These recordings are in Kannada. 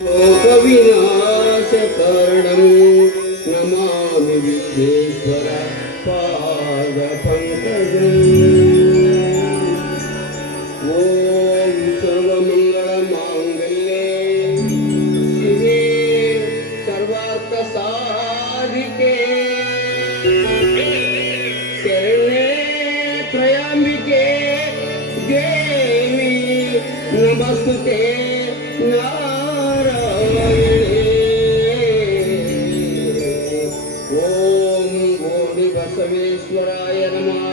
लोकविनाशकारणं नमामि विश्वेश्वर पादपङ्कजम्। ॐ सर्वमङ्गलमाङ्गल्ये शिवे सर्वार्थसाधिके शरण्ये त्र्यम्बिके देवी नमस्तुते नारायणे। ओम गोणी बसवेश्वराय नमः।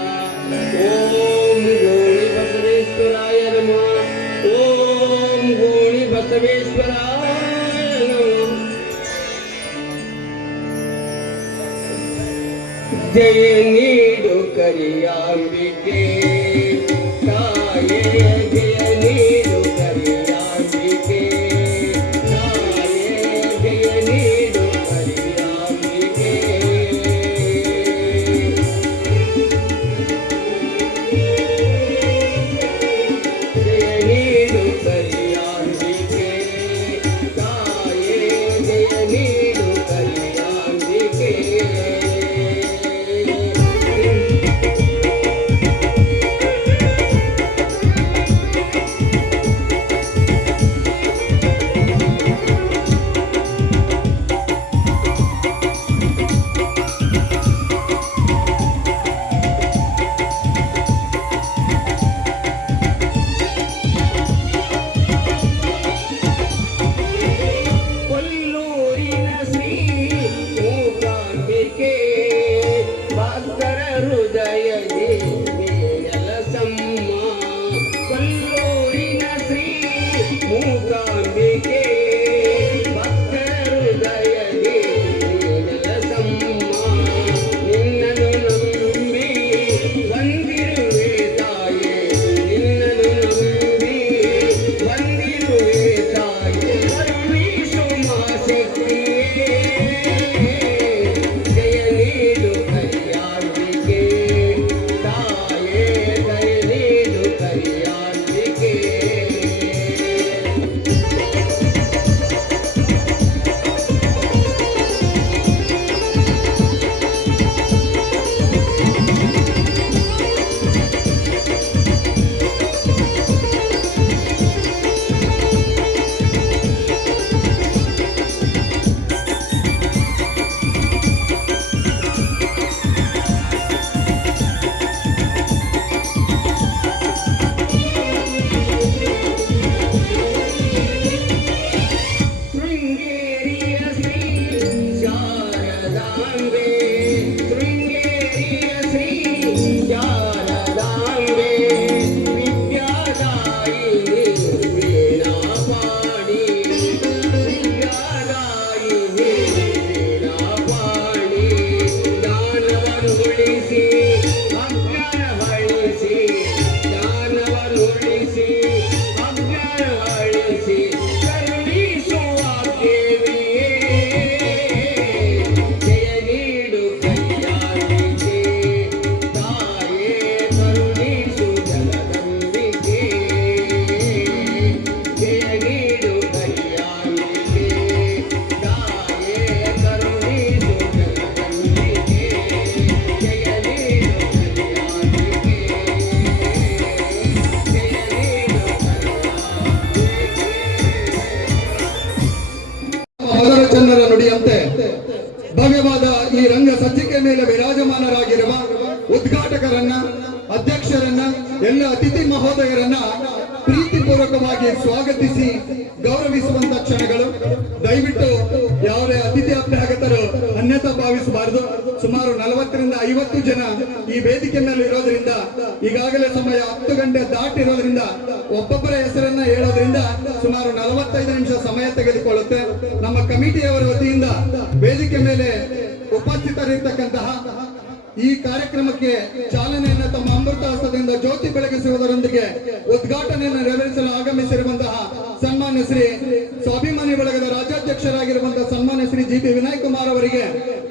ओम गोणी बसवेश्वराय नमः। ओम गोणी बसवेश्वराय नमः। जय नीडु करियांबिके ताये जय नीडु करियांबिके ताये जय नीडु करियांबिके। जय नीडु करियांबिके ताये जय नीडु करियांबिके। ಜನರ ನುಡಿಯಂತೆ ಭವ್ಯವಾದ ಈ ರಂಗ ಸಜ್ಜಿಕೆ ಮೇಲೆ ವಿರಾಜಮಾನರಾಗಿರುವ ಉದ್ಘಾಟಕರನ್ನ, ಅಧ್ಯಕ್ಷರನ್ನ, ಎಲ್ಲ ಅತಿಥಿ ಮಹೋದಯರನ್ನ ಪ್ರೀತಿಪೂರ್ವಕವಾಗಿ ಸ್ವಾಗತಿಸಿ ಗೌರವಿಸುವಂತ ಕ್ಷಣಗಳು. ದಯವಿಟ್ಟು ಯಾವುದೇ ಅತಿಥಿ ಅಭ್ಯಾಗತರು ಅನ್ಯತಾ ಭಾವಿಸಬಾರದು. ಸುಮಾರು 40ರಿಂದ 50 ಜನ ಈ ವೇದಿಕೆ ಮೇಲೆ ಇರೋದ್ರಿಂದ ಈಗಾಗಲೇ ಸಮಯ 10 ಗಂಟೆ ದಾಟಿರೋದ್ರಿಂದ ಒಬ್ಬೊಬ್ಬರ ಹೆಸರನ್ನ ಹೇಳೋದ್ರಿಂದ ಸುಮಾರು 45 ನಿಮಿಷ ಸಮಯ ತೆಗೆದುಕೊಳ್ಳುತ್ತೆ. ನಮ್ಮ ಕಮಿಟಿಯವರ ವತಿಯಿಂದ ವೇದಿಕೆ ಮೇಲೆ ಉಪಸ್ಥಿತರಿರ್ತಕ್ಕಂತಹ ಈ ಕಾರ್ಯಕ್ರಮಕ್ಕೆ ಚಾಲನೆಯನ್ನು ತಮ್ಮ ಅಮೃತ ಹಸ್ತದಿಂದ ಜ್ಯೋತಿ ಬೆಳಗಿಸುವುದರೊಂದಿಗೆ ಉದ್ಘಾಟನೆಯನ್ನು ನೆರವೇರಿಸಲು ಆಗಮಿಸಿರುವಂತಹ ಸನ್ಮಾನ್ಯ ಶ್ರೀ ಸ್ವಾಭಿಮಾನಿ ಬಳಗದ ರಾಜ್ಯಾಧ್ಯಕ್ಷರಾಗಿರುವಂತಹ ಸನ್ಮಾನ್ಯ ಶ್ರೀ ಜಿ ಪಿ ವಿನಯ್ ಕುಮಾರ್ ಅವರಿಗೆ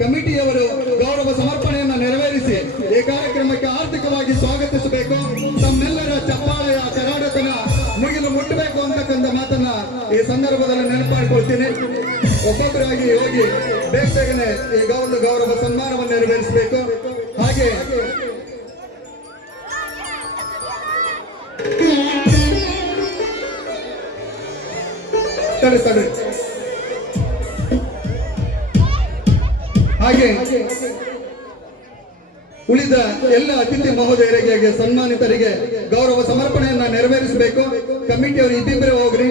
ಕಮಿಟಿಯವರು ಗೌರವ ಸಮರ್ಪಣೆಯನ್ನು ನೆರವೇರಿಸಿ ಈ ಕಾರ್ಯಕ್ರಮಕ್ಕೆ ಆರ್ಥಿಕವಾಗಿ ಸ್ವಾಗತಿಸಬೇಕು. ತಮ್ಮೆಲ್ಲರ ಚಪ್ಪಾಳೆಯ ಕರಾಡತನ ಮುಗಿಲು ಮುಟ್ಟಬೇಕು ಅಂತಕ್ಕಂಥ ಮಾತನ್ನ ಈ ಸಂದರ್ಭದಲ್ಲಿ ನೆನಪಾಡಿಕೊಳ್ಳಿ. ಮಾಡ್ಕೊಳ್ತೀನಿ. ಒಬ್ಬೊಬ್ಬರಾಗಿ ಹೋಗಿ ಬೇಗ ಬೇಗನೆ ಈ ಗೌರವ ಸನ್ಮಾನವನ್ನು ನೆರವೇರಿಸಬೇಕು. ಹಾಗೆ ತಡೆ ಹಾಗೆ ಉಳಿದ ಎಲ್ಲ ಅತಿಥಿ ಮಹೋದಯರಿಗೆ ಸನ್ಮಾನಿತರಿಗೆ ಗೌರವ ಸಮರ್ಪಣೆಯನ್ನ ನೆರವೇರಿಸಬೇಕು. ಕಮಿಟಿಯವರು ಇಬ್ಬಿಬ್ಬರೇ ಹೋಗ್ರಿ.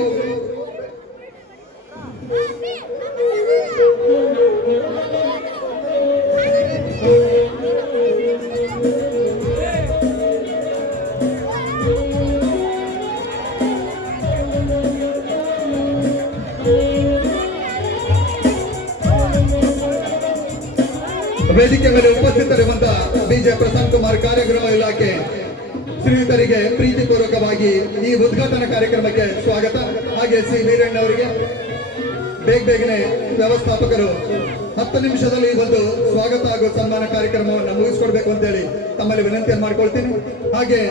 ವೇದಿಕೆ ಮೇಲೆ ಉಪಸ್ಥಿತರಿರುವಂತಹ ಬಿಜೆ ಪ್ರಸನ್ನ ಕುಮಾರ್ ಕಾರ್ಯಕ್ರಮ ಇಲಾಖೆ ಶ್ರೀಯುತರಿಗೆ ಪ್ರೀತಿಪೂರ್ವಕವಾಗಿ ಈ ಉದ್ಘಾಟನಾ ಕಾರ್ಯಕ್ರಮಕ್ಕೆ ಸ್ವಾಗತ. ಹಾಗೆ ಸಿ ವೀರಣ್ಣ ಅವರಿಗೆ ಬೇಗನೆ ವ್ಯವಸ್ಥಾಪಕರು 10 ನಿಮಿಷದಲ್ಲಿ ಒಂದು ಸ್ವಾಗತ ಹಾಗೂ ಸನ್ಮಾನ ಕಾರ್ಯಕ್ರಮವನ್ನು ಮುಗಿಸ್ಕೊಡ್ಬೇಕು ಅಂತ ಹೇಳಿ ತಮ್ಮಲ್ಲಿ ವಿನಂತಿಯನ್ನು ಮಾಡ್ಕೊಳ್ತೀನಿ. ಹಾಗೆ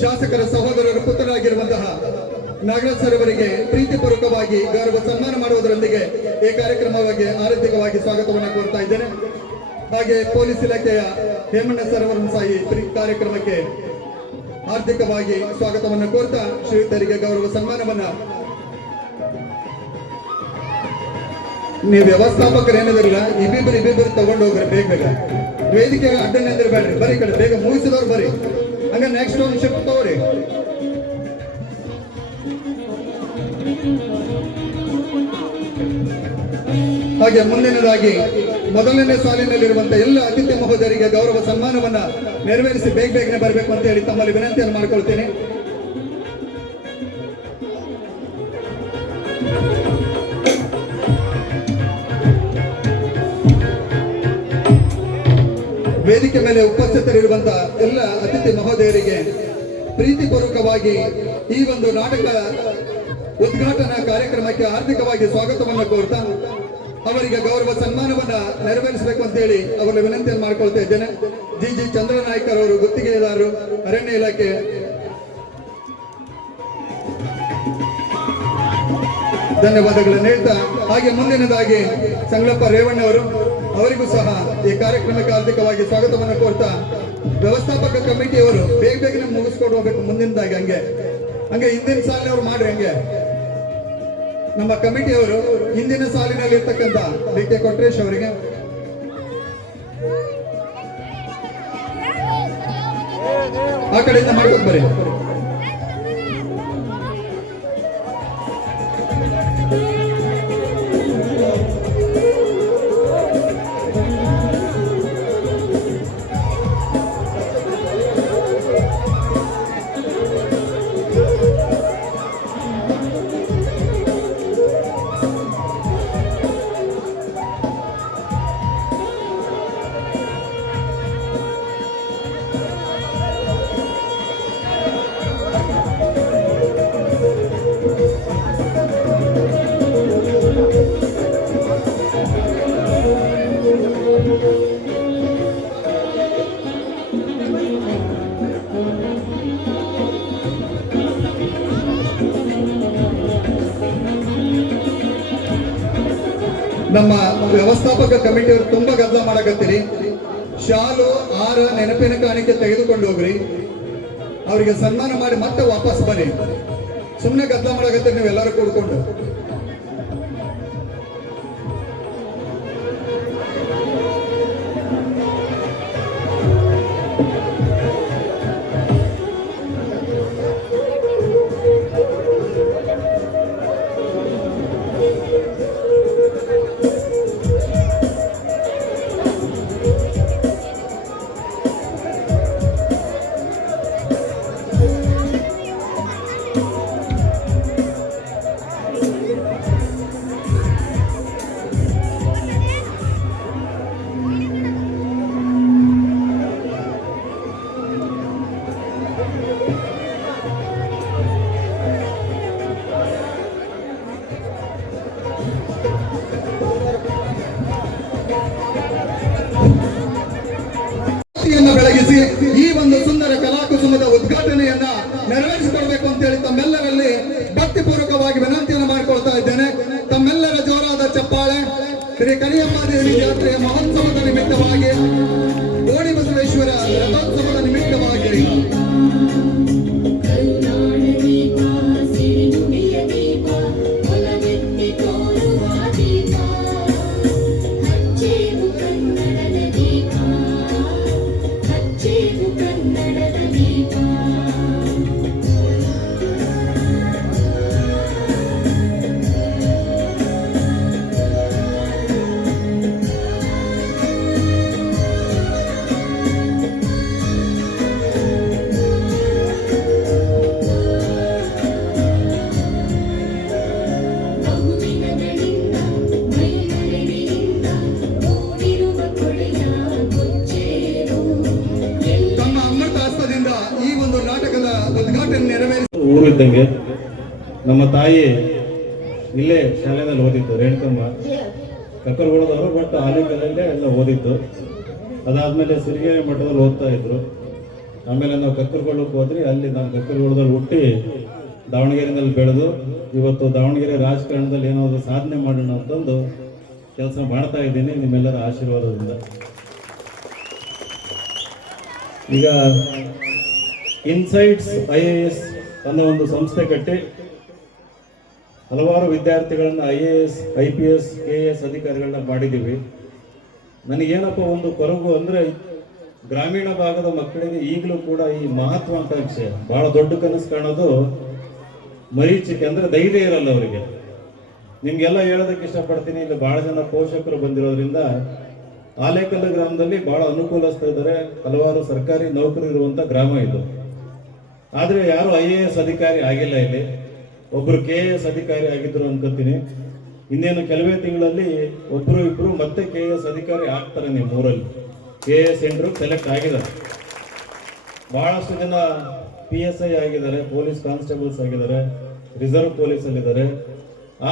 ಶಾಸಕರ ಸಹೋದರರ ಪುತ್ರರಾಗಿರುವಂತಹ ನಾಗರಾಜ್ ಸರ್ ಅವರಿಗೆ ಪ್ರೀತಿಪೂರ್ವಕವಾಗಿ ಗೌರವ ಸನ್ಮಾನ ಮಾಡುವುದರೊಂದಿಗೆ ಈ ಕಾರ್ಯಕ್ರಮವಾಗಿ ಆರ್ಥಿಕವಾಗಿ ಸ್ವಾಗತವನ್ನು ಕೋರ್ತಾ ಇದ್ದೇನೆ. ಹಾಗೆ ಪೊಲೀಸ್ ಇಲಾಖೆಯ ಹೇಮಣ್ಣ ಸರ್ ಅವರನ್ನು ಸಹ ಈ ಕಾರ್ಯಕ್ರಮಕ್ಕೆ ಆರ್ಥಿಕವಾಗಿ ಸ್ವಾಗತವನ್ನು ಕೋರ್ತಾ ಶ್ರೀಯುತರಿಗೆ ಗೌರವ ಸನ್ಮಾನವನ್ನ ನೀವು ವ್ಯವಸ್ಥಾಪಕರು ಏನಿದಿರಲ್ಲ ಇಬ್ಬಿಬ್ಬರು ತಗೊಂಡು ಹೋಗ್ರಿ ಬೇಗ. ವೇದಿಕೆಗೆ ಅಡ್ಡನೆ ಅಂದ್ರೆ ಬೇಡ್ರಿ, ಬರೀ ಕಡೆ ಬೇಗ ಮುಗಿಸಿದವ್ರು ಬರೀ. ಹಂಗ ನೆಕ್ಸ್ಟ್ ಒಂದು ಶಿಫ್ಟ್ ತಗೋರಿ. ಹಾಗೆ ಮುಂದಿನದಾಗಿ ಮೊದಲನೇ ಸಾಲಿನಲ್ಲಿರುವಂತಹ ಎಲ್ಲ ಅತಿಥಿ ಮಹೋದಯರಿಗೆ ಗೌರವ ಸನ್ಮಾನವನ್ನ ನೆರವೇರಿಸಿ ಬೇಗನೆ ಬರಬೇಕು ಅಂತ ಹೇಳಿ ತಮ್ಮಲ್ಲಿ ವಿನಂತಿಯನ್ನು ಮಾಡ್ಕೊಳ್ತೇನೆ. ವೇದಿಕೆ ಮೇಲೆ ಉಪಸ್ಥಿತರಿರುವಂತಹ ಎಲ್ಲ ಅತಿಥಿ ಮಹೋದಯರಿಗೆ ಪ್ರೀತಿಪೂರ್ವಕವಾಗಿ ಈ ಒಂದು ನಾಟಕ ಉದ್ಘಾಟನಾ ಕಾರ್ಯಕ್ರಮಕ್ಕೆ ಆರ್ಥಿಕವಾಗಿ ಸ್ವಾಗತವನ್ನು ಕೋರ್ತಾ ಅವರಿಗೆ ಗೌರವ ಸನ್ಮಾನವನ್ನ ನೆರವೇರಿಸಬೇಕು ಅಂತ ಹೇಳಿ ಅವರ ವಿನಂತಿಯನ್ನು ಮಾಡ್ಕೊಳ್ತಾ ಇದ್ದೇನೆ. ಜಿ ಚಂದ್ರನಾಯ್ಕರ್ ಅವರು ಗುತ್ತಿಗೆದಾರರು, ಅರಣ್ಯ ಇಲಾಖೆ. ಧನ್ಯವಾದಗಳನ್ನು ಹೇಳ್ತಾ ಹಾಗೆ ಮುಂದಿನದಾಗಿ ಸಂಗ್ಲಪ್ಪ ರೇವಣ್ಣ ಅವರು, ಅವರಿಗೂ ಸಹ ಈ ಕಾರ್ಯಕ್ರಮಕ್ಕೆ ಆರ್ಥಿಕವಾಗಿ ಸ್ವಾಗತವನ್ನು ಕೋರ್ತಾ ವ್ಯವಸ್ಥಾಪಕ ಕಮಿಟಿಯವರು ಬೇಗನೆ ಮುಗಿಸ್ಕೊಂಡು ಹೋಗ್ಬೇಕು. ಮುಂದಿನದಾಗಿ ಹಂಗೆ ಹಿಂದಿನ ಸಾಲಿನವರು ಮಾಡ್ರಿ. ಹಂಗೆ ನಮ್ಮ ಕಮಿಟಿಯವರು ಹಿಂದಿನ ಸಾಲಿನಲ್ಲಿ ಇರ್ತಕ್ಕಂಥ ಡಿ.ಕೆ. ಕೊಟ್ರೇಶ್ ಅವರಿಗೆ, ಆ ಕಡೆಯಿಂದ ಮಾಡ್ಕೊಂಡು ಬರ್ರಿ. ನಮ್ಮ ವ್ಯವಸ್ಥಾಪಕ ಕಮಿಟಿಯವರು ತುಂಬಾ ಗದ್ದಲ ಮಾಡಕತ್ತೀರಿ. ಶಾಲು ಆರ ನೆನಪಿನ ಕಾಣಿಕೆ ತೆಗೆದುಕೊಂಡು ಹೋಗ್ರಿ, ಅವರಿಗೆ ಸನ್ಮಾನ ಮಾಡಿ ಮತ್ತೆ ವಾಪಸ್ ಬರ್ರಿ. ಸುಮ್ಮನೆ ಗದ್ದಲ ಮಾಡಕತ್ತೀರಿ ನೀವೆಲ್ಲರೂ ಕೂಡ್ಕೊಂಡು. ಶ್ರೀ ಕರಿಯಮ್ಮ ದೇವಿ ಜಾತ್ರೆಯ ಮಹೋತ್ಸವದ ನಿಮಿತ್ತವಾಗಿ ಗೋಣಿ ಬಸವೇಶ್ವರ ರಥೋತ್ಸವದ ನಿಮಿತ್ತವಾಗಿ ಊರಿದ್ದಂಗೆ ನಮ್ಮ ತಾಯಿ ಇಲ್ಲೇ ಶಾಲೆಯಲ್ಲಿ ಓದಿದ್ದು ರೇಣುಕಮ್ಮ ಕಕ್ಕರಗೊಳದವರು, ಬಟ್ ಆಲಿಕಲ್ಲೇ ಎಲ್ಲ ಓದಿದ್ದು. ಅದಾದ್ಮೇಲೆ ಸಿರಿಗೆರೆ ಮಠದಲ್ಲಿ ಓದ್ತಾ ಇದ್ರು. ಆಮೇಲೆ ನಾವು ಕಕ್ಕರಗೊಳಕ್ಕೆ ಹೋದ್ರಿ, ಅಲ್ಲಿ ನಾವು ಕಕ್ಕರಗೊಳದಲ್ಲಿ ಹುಟ್ಟಿ ದಾವಣಗೆರೆಯಲ್ಲಿ ಬೆಳೆದು ಇವತ್ತು ದಾವಣಗೆರೆ ರಾಜಕಾರಣದಲ್ಲಿ ಏನಾದರೂ ಸಾಧನೆ ಮಾಡೋಣ ಅಂತಂದು ಕೆಲಸ ಮಾಡ್ತಾ ಇದ್ದೀನಿ ನಿಮ್ಮೆಲ್ಲರ ಆಶೀರ್ವಾದದಿಂದ. ಈಗ ಇನ್ಸೈಟ್ಸ್ IAS ಅನ್ನೋ ಒಂದು ಸಂಸ್ಥೆ ಕಟ್ಟಿ ಹಲವಾರು ವಿದ್ಯಾರ್ಥಿಗಳನ್ನ IAS, IPS, KS ಅಧಿಕಾರಿಗಳನ್ನ ಮಾಡಿದ್ದೀವಿ. ನನಗೇನಪ್ಪ ಒಂದು ಕೊರಗು ಅಂದರೆ ಗ್ರಾಮೀಣ ಭಾಗದ ಮಕ್ಕಳಿಗೆ ಈಗಲೂ ಕೂಡ ಈ ಮಹತ್ವಾಕಾಂಕ್ಷೆ ಬಹಳ ದೊಡ್ಡ ಕನಸು ಕಾಣೋದು ಮರೀಚಿಕೆ, ಅಂದರೆ ಧೈರ್ಯ ಇರಲ್ಲ ಅವರಿಗೆ. ನಿಮ್ಗೆಲ್ಲ ಹೇಳೋದಕ್ಕೆ ಇಷ್ಟಪಡ್ತೀನಿ, ಇಲ್ಲಿ ಬಹಳ ಜನ ಪೋಷಕರು ಬಂದಿರೋದ್ರಿಂದ ಆಲೇಕಲ್ಲು ಗ್ರಾಮದಲ್ಲಿ ಬಹಳ ಅನುಕೂಲಸ್ಥರಿದ್ದಾರೆ, ಹಲವಾರು ಸರ್ಕಾರಿ ನೌಕರಿ ಇರುವಂತ ಗ್ರಾಮ ಇದು. ಆದರೆ ಯಾರು IAS ಅಧಿಕಾರಿ ಆಗಿಲ್ಲ. ಇಲ್ಲಿ ಒಬ್ರು KS ಅಧಿಕಾರಿ ಆಗಿದ್ರು ಅನ್ಕೋತೀನಿ. ಇನ್ನೇನು ಕೆಲವೇ ತಿಂಗಳಲ್ಲಿ ಒಬ್ರು ಇಬ್ರು ಮತ್ತೆ KS ಅಧಿಕಾರಿ ಆಗ್ತಾರೆ. ನೀವು ಊರಲ್ಲಿ KS ಇಂಟರ್ವ್ಯೂ ಸೆಲೆಕ್ಟ್ ಆಗಿದ್ದಾರೆ. ಬಹಳಷ್ಟು ಜನ PSI ಆಗಿದ್ದಾರೆ, ಪೊಲೀಸ್ ಕಾನ್ಸ್ಟೇಬಲ್ಸ್ ಆಗಿದ್ದಾರೆ, ರಿಸರ್ವ್ ಪೊಲೀಸ್ ಅಲ್ಲಿದ್ದಾರೆ.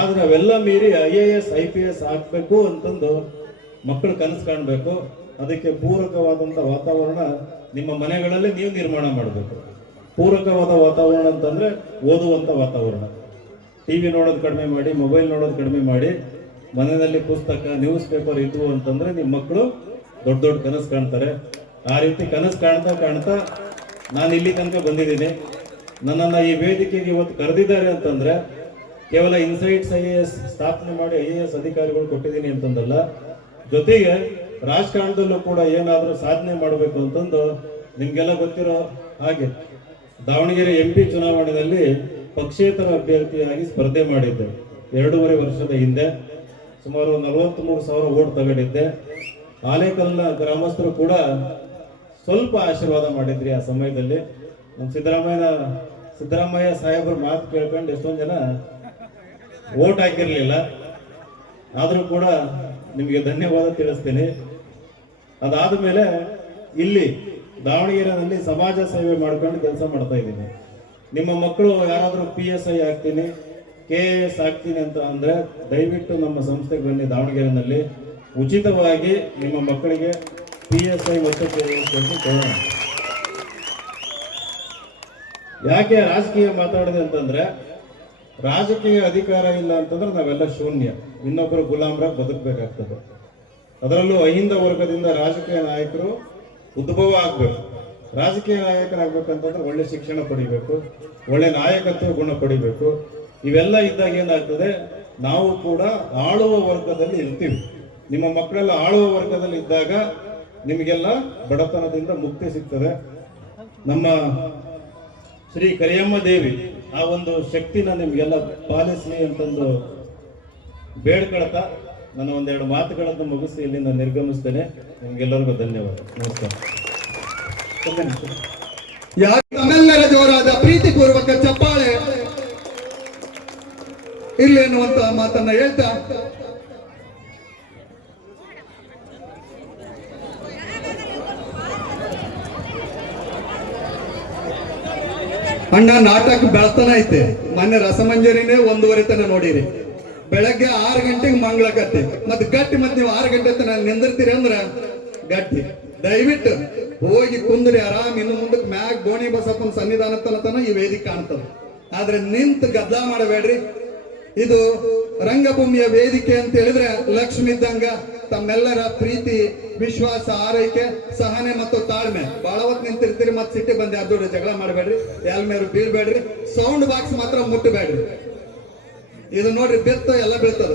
ಆದ್ರೆ ಅವೆಲ್ಲ ಮೀರಿ IAS, IPS ಆಗ್ಬೇಕು ಅಂತಂದು ಮಕ್ಕಳು ಕನಸು ಕಾಣಬೇಕು. ಅದಕ್ಕೆ ಪೂರಕವಾದಂಥ ವಾತಾವರಣ ನಿಮ್ಮ ಮನೆಗಳಲ್ಲಿ ನೀವು ನಿರ್ಮಾಣ ಮಾಡಬೇಕು. ಪೂರಕವಾದ ವಾತಾವರಣ ಅಂತಂದ್ರೆ ಓದುವಂಥ ವಾತಾವರಣ. TV ನೋಡೋದು ಕಡಿಮೆ ಮಾಡಿ, ಮೊಬೈಲ್ ನೋಡೋದು ಕಡಿಮೆ ಮಾಡಿ, ಮನೆಯಲ್ಲಿ ಪುಸ್ತಕ, ನ್ಯೂಸ್ ಪೇಪರ್ ಇದ್ವು ಅಂತಂದ್ರೆ ನಿಮ್ಮ ಮಕ್ಕಳು ದೊಡ್ಡ ದೊಡ್ಡ ಕನಸು ಕಾಣ್ತಾರೆ. ಆ ರೀತಿ ಕನಸು ಕಾಣ್ತಾ ಕಾಣ್ತಾ ನಾನು ಇಲ್ಲಿ ತನಕ ಬಂದಿದ್ದೀನಿ. ನನ್ನನ್ನು ಈ ವೇದಿಕೆಗೆ ಇವತ್ತು ಕರೆದಿದ್ದಾರೆ ಅಂತಂದ್ರೆ ಕೇವಲ ಇನ್ಸೈಟ್ಸ್ IAS ಸ್ಥಾಪನೆ ಮಾಡಿ IAS ಅಧಿಕಾರಿಗಳು ಕೊಟ್ಟಿದ್ದೀನಿ ಅಂತಂದಲ್ಲ, ಜೊತೆಗೆ ರಾಜಕಾರಣದಲ್ಲೂ ಕೂಡ ಏನಾದರೂ ಸಾಧನೆ ಮಾಡಬೇಕು ಅಂತಂದು ನಿಮ್ಗೆಲ್ಲ ಗೊತ್ತಿರೋ ಹಾಗೆ ದಾವಣಗೆರೆ MP ಚುನಾವಣೆಯಲ್ಲಿ ಪಕ್ಷೇತರ ಅಭ್ಯರ್ಥಿಯಾಗಿ ಸ್ಪರ್ಧೆ ಮಾಡಿದ್ದೆ 2.5 ವರ್ಷದ ಹಿಂದೆ. ಸುಮಾರು 43,000 ಓಟ್ ತಗೊಂಡಿದ್ದೆ. ಆಲೇಕಲ್ನ ಗ್ರಾಮಸ್ಥರು ಕೂಡ ಸ್ವಲ್ಪ ಆಶೀರ್ವಾದ ಮಾಡಿದ್ರಿ ಆ ಸಮಯದಲ್ಲಿ. ನಮ್ಮ ಸಿದ್ದರಾಮಯ್ಯ ಸಾಹೇಬ್ರ ಮಾತು ಕೇಳ್ಕೊಂಡು ಎಷ್ಟೊಂದು ಜನ ಓಟ್ ಹಾಕಿರ್ಲಿಲ್ಲ. ಆದರೂ ಕೂಡ ನಿಮಗೆ ಧನ್ಯವಾದ ತಿಳಿಸ್ತೀನಿ. ಅದಾದ ಮೇಲೆ ಇಲ್ಲಿ ದಾವಣಗೆರೆಯಲ್ಲಿ ಸಮಾಜ ಸೇವೆ ಮಾಡ್ಕೊಂಡು ಕೆಲಸ ಮಾಡ್ತಾ ಇದ್ದೀನಿ. ನಿಮ್ಮ ಮಕ್ಕಳು ಯಾರಾದರೂ PSI ಆಗ್ತೀನಿ, KS ಆಗ್ತೀನಿ ಅಂತ ಅಂದ್ರೆ ದಯವಿಟ್ಟು ನಮ್ಮ ಸಂಸ್ಥೆಗೆ ಬನ್ನಿ. ದಾವಣಗೆರೆಯಲ್ಲಿ ಉಚಿತವಾಗಿ ನಿಮ್ಮ ಮಕ್ಕಳಿಗೆ PSI ಮತ್ತು KS ಕೊಡೋಣ. ಯಾಕೆ ರಾಜಕೀಯ ಮಾತಾಡಿದೆ ಅಂತಂದ್ರೆ, ರಾಜಕೀಯ ಅಧಿಕಾರ ಇಲ್ಲ ಅಂತಂದ್ರೆ ನಾವೆಲ್ಲ ಶೂನ್ಯ, ಇನ್ನೊಬ್ಬರು ಗುಲಾಮರಾಗಿ ಬದುಕಬೇಕಾಗ್ತದೆ. ಅದರಲ್ಲೂ ಅಹಿಂದ ವರ್ಗದಿಂದ ರಾಜಕೀಯ ನಾಯಕರು ಉದ್ಭವ ಆಗ್ಬೇಕು. ರಾಜಕೀಯ ನಾಯಕರಾಗಬೇಕಂತಂದ್ರೆ ಒಳ್ಳೆ ಶಿಕ್ಷಣ ಪಡಿಬೇಕು, ಒಳ್ಳೆ ನಾಯಕತ್ವ ಗುಣ ಪಡಿಬೇಕು. ಇವೆಲ್ಲ ಇದ್ದಾಗ ಏನಾಗ್ತದೆ, ನಾವು ಕೂಡ ಆಳುವ ವರ್ಗದಲ್ಲಿ ಇರ್ತೀವಿ. ನಿಮ್ಮ ಮಕ್ಕಳೆಲ್ಲ ಆಳುವ ವರ್ಗದಲ್ಲಿ ಇದ್ದಾಗ ನಿಮಗೆಲ್ಲ ಬಡತನದಿಂದ ಮುಕ್ತಿ ಸಿಗ್ತದೆ. ನಮ್ಮ ಶ್ರೀ ಕರಿಯಮ್ಮ ದೇವಿ ಆ ಒಂದು ಶಕ್ತಿನ ನಿಮ್ಗೆಲ್ಲ ಪಾಲಿಸಲಿ ಅಂತಂದು ಬೇಡ್ಕೊಳ್ತಾ ನಾನು ಒಂದೆರಡು ಮಾತುಗಳನ್ನು ಮುಗಿಸಿ ಇಲ್ಲಿಂದ ನಿರ್ಗಮಿಸ್ತೇನೆ. ನಿಮ್ಗೆಲ್ಲರಿಗೂ ಧನ್ಯವಾದ. ನಮಸ್ಕಾರ. ತಮ್ಮೆಲ್ಲರ ಜೋರಾದ ಪ್ರೀತಿಪೂರ್ವಕ ಚಪ್ಪಾಳೆ ಇರ್ಲಿ ಎನ್ನುವಂತ ಮಾತನ್ನ ಹೇಳ್ತಾ ಅಣ್ಣ ನಾಟಕ ಬೆಳತನ ಐತೆ. ಮೊನ್ನೆ ರಸಮಂಜರಿನೇ 1:30 ತನ ನೋಡಿರಿ. ಬೆಳಗ್ಗೆ 6 ಗಂಟೆಗೆ ಮಂಗಳಕತ್ತೆ ಮತ್ತೆ ಗಟ್ಟಿ. ಮತ್ತೆ ನೀವು 6 ಗಂಟೆ ತನ ನಿಂದಿರ್ತೀರಿ ಅಂದ್ರ ಗಟ್ಟಿ. ದಯವಿಟ್ಟು ಹೋಗಿ ಕುಂದ್ರಿ ಆರಾಮ್. ಇನ್ನು ಮುಂದಕ್ಕೆ ಮ್ಯಾಗ್ ಗೋಣಿ ಬಸಪ್ಪನ ಸನ್ನಿಧಾನ ತನ ಈ ವೇದಿಕೆ ಕಾಣ್ತದೆ. ಆದ್ರೆ ನಿಂತು ಗದ್ದಲ ಮಾಡಬೇಡ್ರಿ. ಇದು ರಂಗಭೂಮಿಯ ವೇದಿಕೆ ಅಂತ ಹೇಳಿದ್ರೆ ಲಕ್ಷ್ಮಿ ಇದ್ದಂಗ. ತಮ್ಮೆಲ್ಲರ ಪ್ರೀತಿ, ವಿಶ್ವಾಸ, ಆರೈಕೆ, ಸಹನೆ ಮತ್ತು ತಾಳ್ಮೆ. ಬಹಳ ಹೊತ್ತು ನಿಂತಿರ್ತೀರಿ, ಮತ್ತೆ ಸಿಟ್ಟಿ ಬಂದು ಯಾರ್ದೋಡು ಜಗಳ ಮಾಡಬೇಡ್ರಿ, ಮೇರು ಬೀಳ್ಬೇಡ್ರಿ, ಸೌಂಡ್ ಬಾಕ್ಸ್ ಮಾತ್ರ ಮುಟ್ಟಬೇಡ್ರಿ. ಇದು ನೋಡ್ರಿ, ಬೆತ್ತ ಎಲ್ಲ ಬೀಳ್ತದ.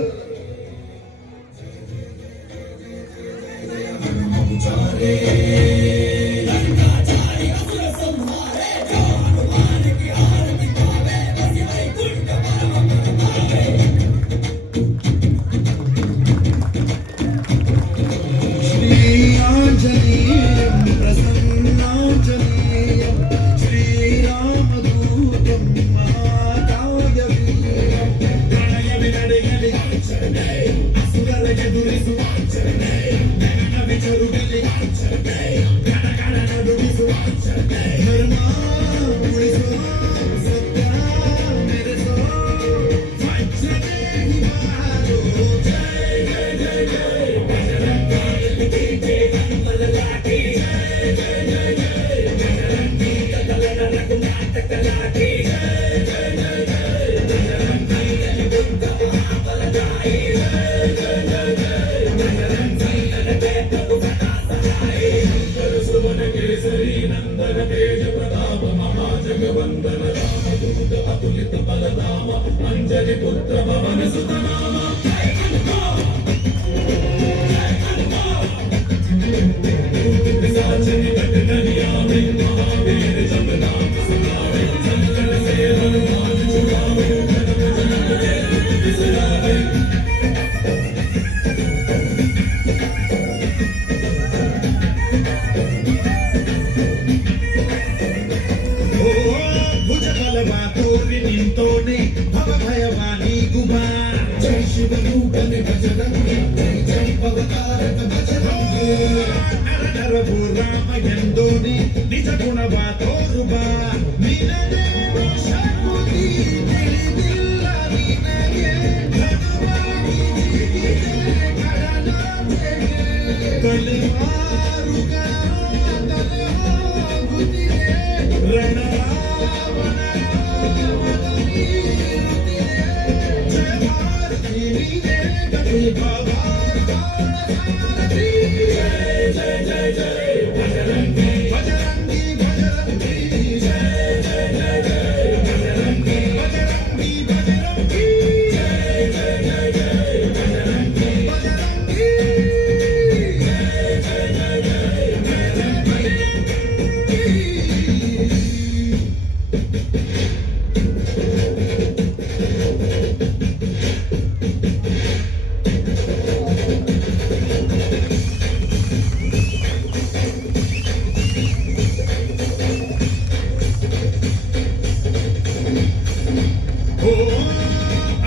ನಿಜ ಗುಣವಾ ತೋರುಬಾ ನಿನಗೆ ಶಕ್ತಿ ತಿಳಿದಿಲ್ಲ ನಿನಗೆ ಭಗವಾನಿ ಜಿಗಿದೆ ಕಡಲಾಚೆಗೆ ತಲೆಮಾರುಗಳ ತಲೆ ಹೋಗುತ್ತಿದೆ ರಣರಾವಣ ನೀರುತ್ತಿದೆ ಜಯ ಭಾರತಿ ನೀನೇ ಗತಿ ಭಾರತಿ ಜಯ ಜಯ ಜಯ ಜಯ ಬಜರಂಗಿ ಬಜರಂಗಿ ಬಜರಂಗಿ ಜಯ ಜಯ ಜಯ ಜಯ ಬಜರಂಗಿ ಬಜರಂಗಿ ಬಜರಂಗಿ ಜಯ ಜಯ ಜಯ ಜಯ ಬಜರಂಗಿ ಬಜರಂಗಿ ಜಯ ಜಯ ಜಯ ಜಯ ಬಜರಂಗಿ.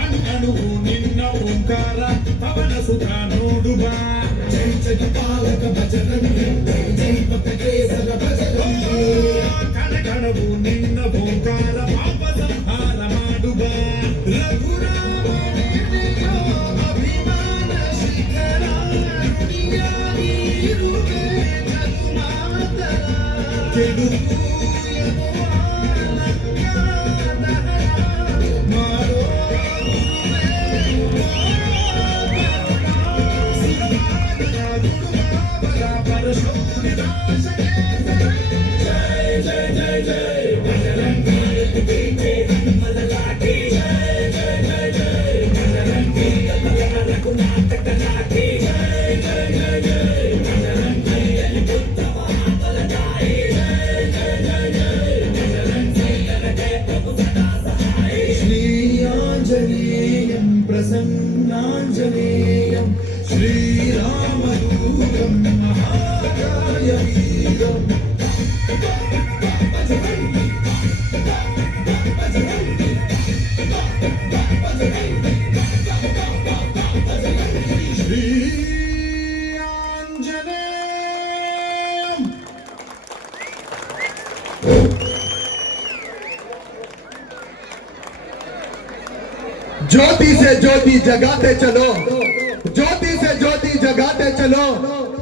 ಅಣ್ಣನುವು ನಿನ್ನ ಓಂಕಾರ ಪವನ ಸುತ ನೋಡುವ ಜೈ ಜಗಪಾಲಕ ಭಜರಂಗಿ ಜೈ ಪಕೇಸರ ಭಜರಂಗಿ ಕಣಕಣವು ನಿನ್ನ ಓಂಕಾರ ಪಾಪ ಸಂಹಾರ ಮಾಡುವ ರಘುರಾಮನೆಯೋ ಅಭಿಮಾನ ಶಿಖರ ನುಡಿಯಾಗಿ ಇರುವೆ ಜಗಮಾತರ ಕೆಡುಕು श्रीआञ्जनेयं प्रसन्नाञ्जनेयं श्रीरामदूतं महाकायवीरम् श्रीआञ्जनेयम् ज्योति से ज्योति जगाते चलो, ज्योति से ज्योति जगाते चलो।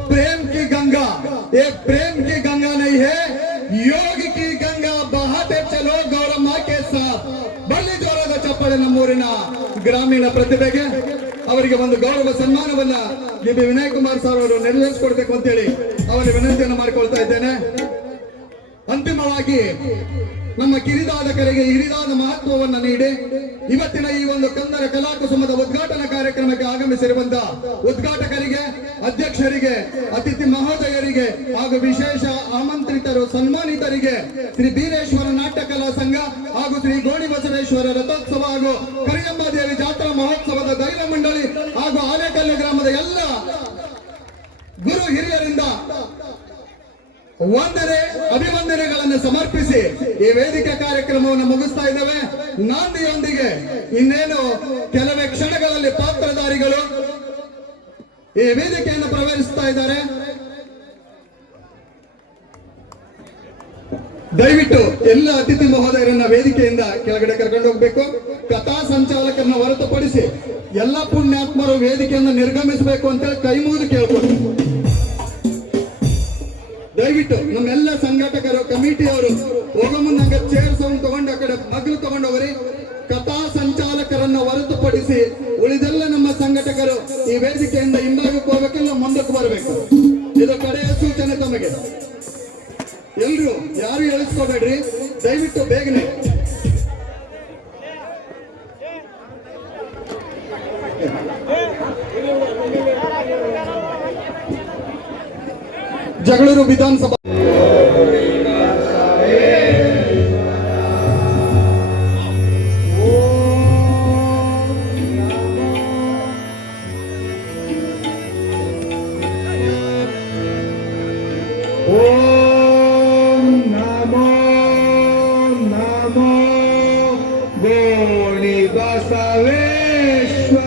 प्रेम की गंगा, ये प्रेम की गंगा नहीं है, योग की गंगा बहाते चलो गौरम्मा के साथ. बल्ली जोराದ ಚಪ್ಪಾಳೆ ನಮ್ಮೂರಿನ ಗ್ರಾಮೀಣ ಪ್ರತಿಭೆಗೆ ಅವರಿಗೆ ಒಂದು ಗೌರವ ಸನ್ಮಾನವನ್ನ ಬಿ ವಿನಯ್ ಕುಮಾರ್ ಸರ್ ಅವರು ನೆರವೇರಿಸಿಕೊಡ್ಬೇಕು ಅಂತೇಳಿ ಅವರಿಗೆ ವಿನಂತಿಯನ್ನು ಮಾಡಿಕೊಳ್ತಾ ಇದ್ದೇನೆ. ಅಂತಿಮವಾಗಿ ನಮ್ಮ ಕಿರಿದಾದಕರಿಗೆ ಹಿರಿದಾದ ಮಹತ್ವವನ್ನು ನೀಡಿ ಇವತ್ತಿನ ಈ ಒಂದು ಕನ್ನಡ ಕಲಾಕುಸುಮದ ಉದ್ಘಾಟನಾ ಕಾರ್ಯಕ್ರಮಕ್ಕೆ ಆಗಮಿಸಿರುವಂತಹ ಉದ್ಘಾಟಕರಿಗೆ, ಅಧ್ಯಕ್ಷರಿಗೆ, ಅತಿಥಿ ಮಹೋದಯರಿಗೆ ಹಾಗೂ ವಿಶೇಷ ಆಮಂತ್ರಿತರು ಸನ್ಮಾನಿತರಿಗೆ ಶ್ರೀ ಬೀರೇಶ್ವರ ನಾಟ್ಯ ಕಲಾ ಸಂಘ ಹಾಗೂ ಶ್ರೀ ಗೋಣಿ ಬಸವೇಶ್ವರ ರಥೋತ್ಸವ ಹಾಗೂ ಕರಿಯಂಬಾದೇವಿ ಜಾತ್ರಾ ಮಹೋತ್ಸವದ ದೈವ ಮಂಡಳಿ ಹಾಗೂ ಆಲೇಕಲ್ಲು ಗ್ರಾಮದ ಎಲ್ಲ ಗುರು ಹಿರಿಯರಿಂದ ವಂದನೆ ಅಭಿವಂದನೆಗಳನ್ನು ಸಮರ್ಪಿಸಿ ಈ ವೇದಿಕೆ ಕಾರ್ಯಕ್ರಮವನ್ನು ಮುಗಿಸ್ತಾ ಇದ್ದೇವೆ. ನಾಂದಿಯೊಂದಿಗೆ ಇನ್ನೇನು ಕೆಲವೇ ಕ್ಷಣಗಳಲ್ಲಿ ಪಾತ್ರಧಾರಿಗಳು ಈ ವೇದಿಕೆಯನ್ನು ಪ್ರವೇಶಿಸ್ತಾ ಇದ್ದಾರೆ. ದಯವಿಟ್ಟು ಎಲ್ಲ ಅತಿಥಿ ಮಹೋದಯರನ್ನ ವೇದಿಕೆಯಿಂದ ಕೆಳಗಡೆ ಕರ್ಕೊಂಡು ಹೋಗ್ಬೇಕು. ಕಥಾ ಸಂಚಾಲಕರನ್ನ ಹೊರತುಪಡಿಸಿ ಎಲ್ಲ ಪುಣ್ಯಾತ್ಮರು ವೇದಿಕೆಯನ್ನು ನಿರ್ಗಮಿಸಬೇಕು ಅಂತೇಳಿ ಕೈ ಮುಗಿದು ಕೇಳ್ಕೊಳ್ಬೇಕು. ದಯವಿಟ್ಟು ನಮ್ಮೆಲ್ಲ ಸಂಘಟಕರು, ಕಮಿಟಿಯವರು ಹೋಗೋ ಮುಂದೆ ಚೇರ್ ಸೌಂಡ್ ತಗೊಂಡು ಆ ಕಡೆ ಮಗ್ಲು ತಗೊಂಡೋಗ್ರಿ. ಕಥಾ ಸಂಚಾಲಕರನ್ನ ಹೊರತುಪಡಿಸಿ ಉಳಿದೆಲ್ಲ ನಮ್ಮ ಸಂಘಟಕರು ಈ ವೇದಿಕೆಯಿಂದ ಹಿಂಭಾಗಕ್ಕೆ ಹೋಗ್ಬೇಕಿಲ್ಲ ಮುಂದಕ್ಕೆ ಬರಬೇಕು. ಇದು ಕಡೆಯ ಸೂಚನೆ ತಮಗೆ. ಎಲ್ರು ಯಾರು ಎಳಿಸ್ಕೋಬೇಡ್ರಿ, ದಯವಿಟ್ಟು ಬೇಗನೆ. ಜಗಳೂರು ವಿಧಾನಸಭಾ ಗೋಣಿ ಬಸವೇಶ್ವರ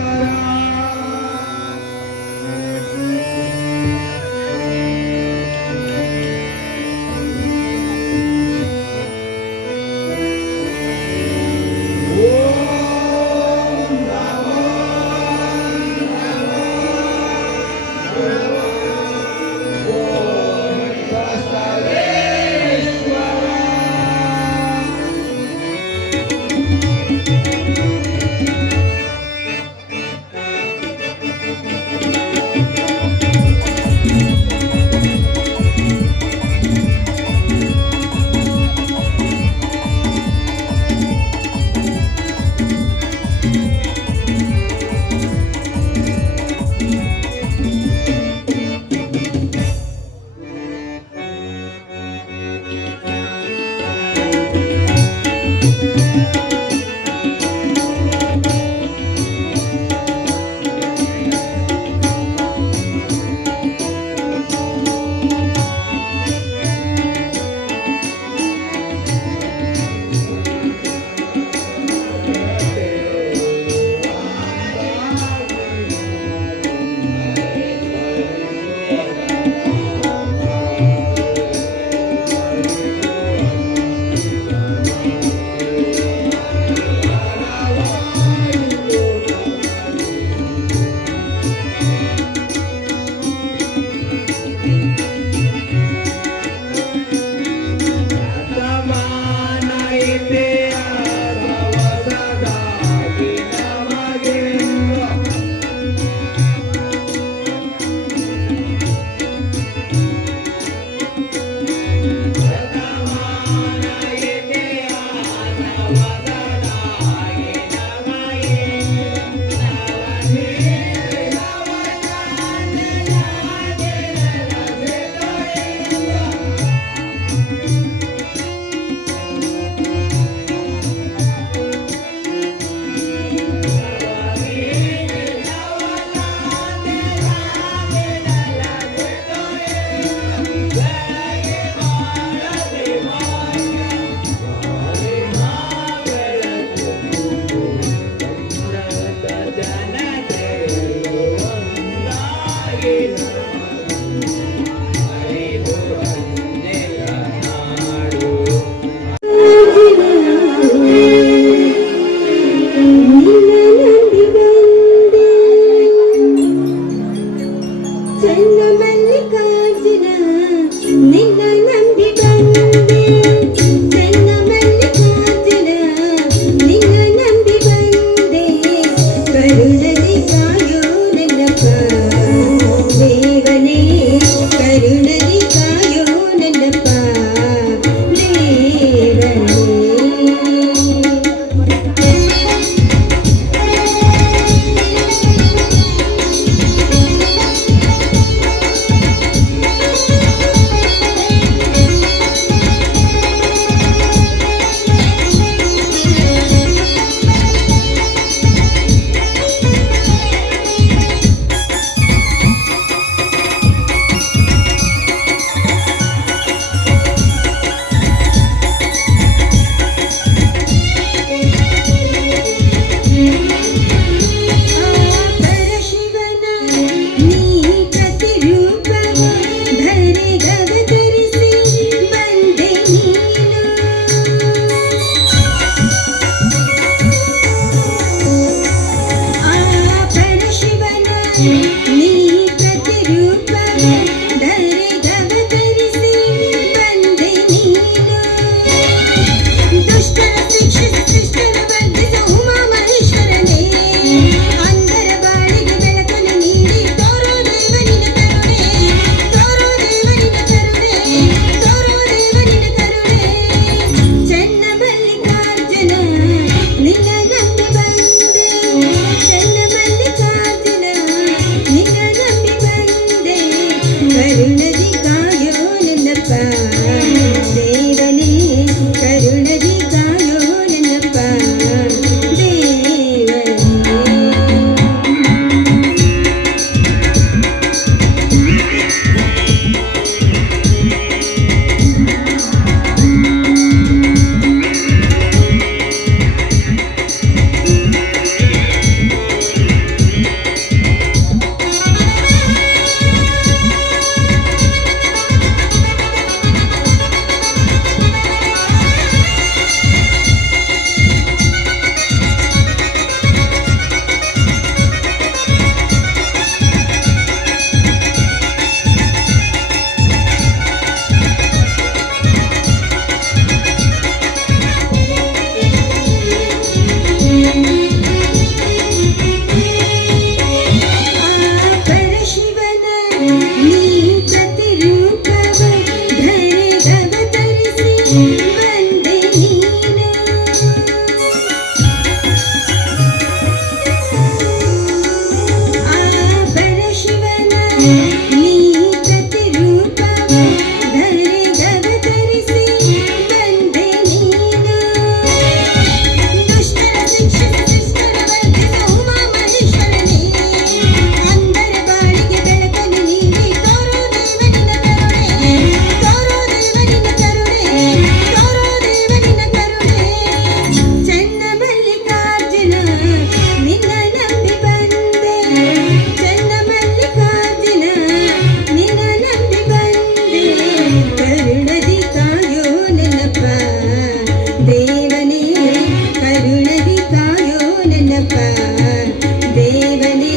ದೇವನೇ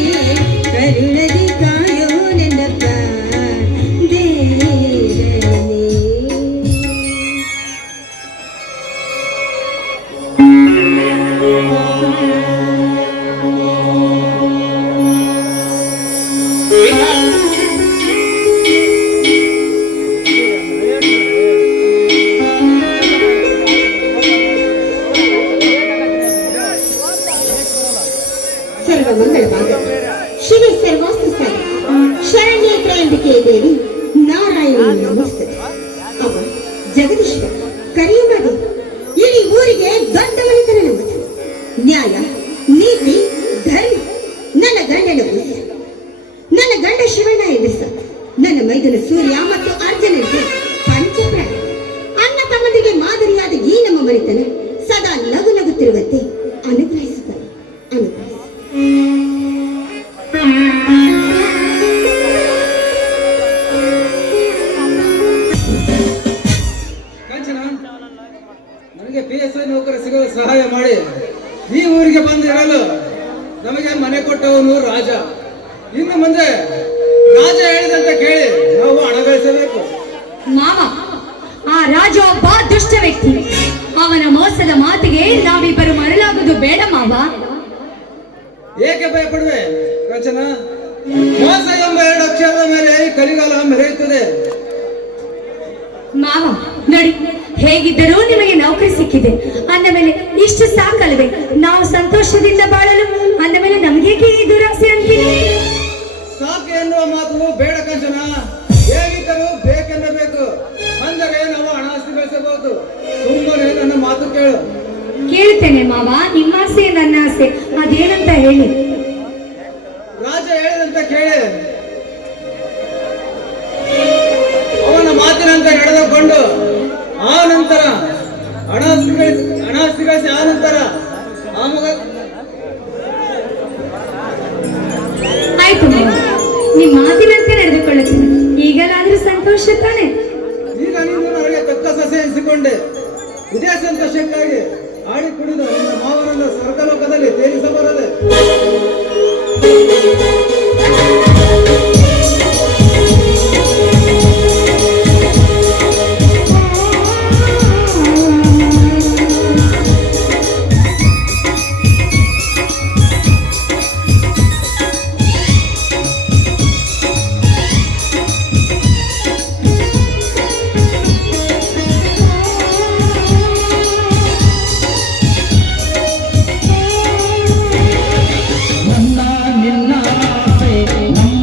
ಕರುಣದಿ ಕಾಯೋ ನನ್ನಪ್ಪ ದೇವನೇ. ಸರ್ವಮಂಗಳವಾದ ಶಿವ ಸರ್ವಾಸ್ತು ಸಾಯಿ ಶರಣ್ಯ ತ್ರಯಂಬಿಕೆ ದೇವಿ ನಾರಾಯಣಿ ನಮಸ್ತದೆ. ಅವ ಜಗದೀಶ್ವರ ಕರಿಯಂಬ ಇಡೀ ಊರಿಗೆ ದೊಡ್ಡ ಮನೆತನ ನಮ್ಮದು. ನ್ಯಾಯ ನೀತಿ ಧರ್ಮ ನನ್ನ ಗಂಡನ ಉಳಿಸ. ನನ್ನ ಗಂಡ ಶಿವಣ್ಣ ಎಂದಿಸ ನನ್ನ ಮೈದನ ಸೂರ್ಯ ಮತ್ತು ಅರ್ಜುನನಿಗೆ ಪಂಚಪ್ರಾಣ. ಅಣ್ಣ ತಮ್ಮಂದಿಗೆ ಮಾದರಿಯಾದ ಈ ನಮ್ಮ ಮನೆತನ ಸದಾ ನಗು ನಗುತ್ತಿರುವಂತೆ ಅನುಗ್ರಹಿಸುತ್ತಾನೆ. ಅನುಗ್ರಹಿಸ. ಕಾಂಚನ, ನನಗೆ PSI ನೌಕರ ಸಿಗಲು ಸಹಾಯ ಮಾಡಿ ಈ ಊರಿಗೆ ಬಂದಿರಲು ನಮಗೆ ಮನೆ ಕೊಟ್ಟವನು ರಾಜ. ಇನ್ನು ಮುಂದೆ ರಾಜ ಹೇಳಿದಂತೆ ಕೇಳಿ ನಾವು ಹಣ ಗಳಿಸಬೇಕು. ಮಾವ, ಆ ರಾಜ ಒಬ್ಬ ದುಷ್ಟ ವ್ಯಕ್ತಿ. ಅವನ ಮೋಸದ ಮಾತಿಗೆ ನಾವಿಬ್ಬರು ಮರಳಾಗುವುದು ಬೇಡ ಮಾವ. ಏಕೆ ಭಯಪಡುವೆ ಕಾಂಚನ? ಮೋಸ ಎಂಬ 2 ಅಕ್ಷರದ ಮೇಲೆ ಈ ಕಲಿಗಾಲ ಮೆರೆಯುತ್ತದೆ. ಮಾವ ನೋಡಿ, ಹೇಗಿದ್ದರೂ ನಿಮಗೆ ನೌಕರಿ ಸಿಕ್ಕಿದೆ ಅಂದ ಮೇಲೆ ಇಷ್ಟು ಸಾಕಲ್ವೇ? ನಾವು ಸಂತೋಷದಿಂದ ಬಾಳಲು. ಅಂದ ಮೇಲೆ ನಮಗೇಕೆ ಈ ದುರಾಸೆ ಅಂತೀನಿ? ಸಾಕು ಎನ್ನುವ ಮಾತು ಬೇಡ ಕಾಂಚನ. ಹೇಗಿದ್ದರೂ ಬೇಕೆನ್ನಬೇಕು. ಅಂದರೆ ನಾವು ಹಣ ಆಸ್ತಿ ಗಳಿಸಬಹುದು. ಸುಮ್ಮನೆ ನನ್ನ ಮಾತು ಕೇಳು. ಕೇಳ್ತೇನೆ ಮಾವ, ನಿಮ್ಮ ಆಸೆ ನನ್ನ ಆಸೆ. ಅದೇನಂತ ಹೇಳಿ. ರಾಜ ಹೇಳಿದಂತೆ ಕೇಳಿ. ಅವನ ಮಾತಿನಂತೆ ನಡೆದುಕೊಂಡು ಆ ನಂತರ ಹಣ ಆಸ್ತಿ ಆ ನಂತರ ಆ ಮಗ ಆಯ್ತು ಮಾವ, ನಿಮ್ಮ ಮಾತಿನಂತೆ ನಡೆದುಕೊಳ್ಳುತ್ತೇನೆ. ಈಗಲಾದ್ರೂ ಸಂತೋಷ ತಾನೆ? ಈಗ ನೀನು ನನಗೆ ತಕ್ಕ ಸಸೆ ಎನಿಸಿಕೊಂಡೆ. ಇದೇ ಸಂತೋಷಕ್ಕಾಗಿ ಆಡಿ ಕುಡಿದು ನಿನ್ನ ಮಾವನನ್ನು ಸ್ವರ್ಗಲೋಕದಲ್ಲಿ ತೇರಿಸಬಾರದೆ. ನನ್ನ ನಿನ್ನ ಆಸೆ ನಮ್ಮ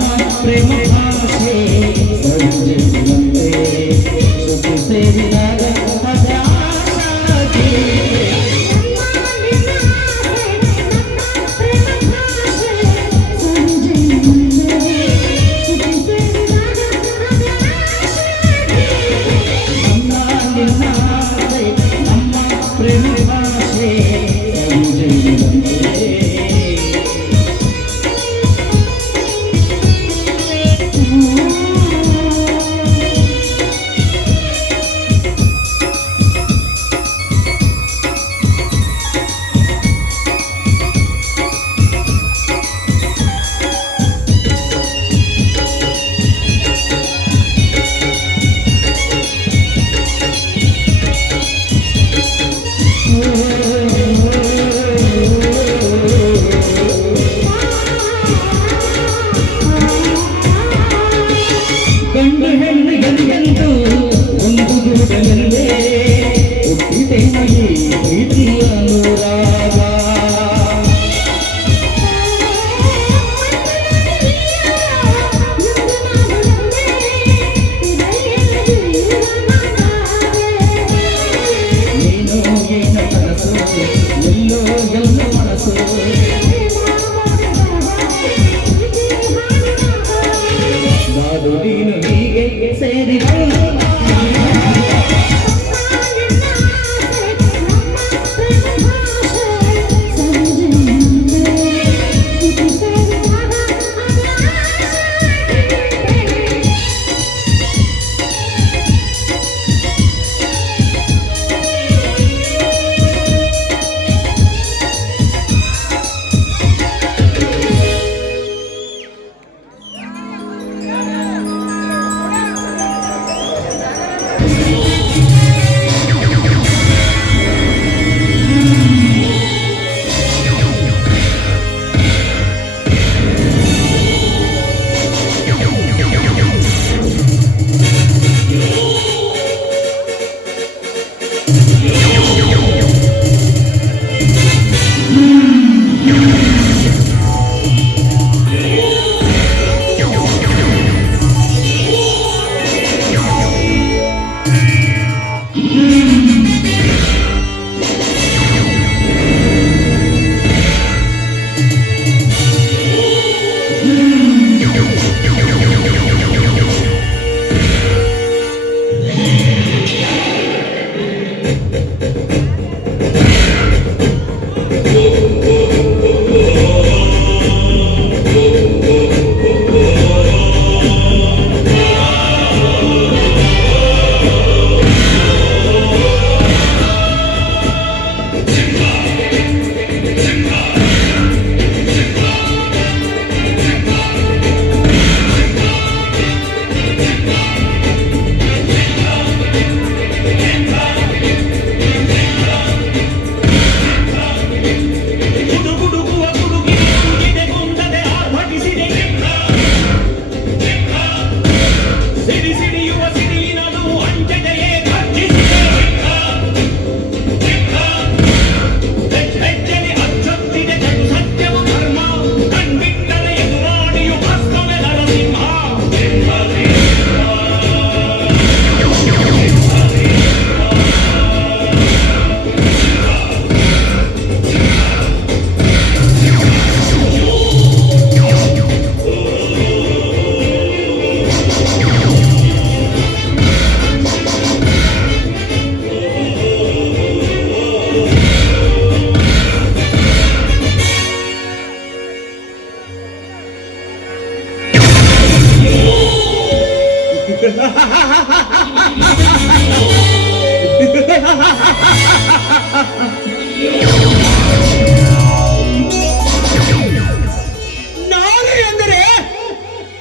ನಾನು ಎಂದರೆ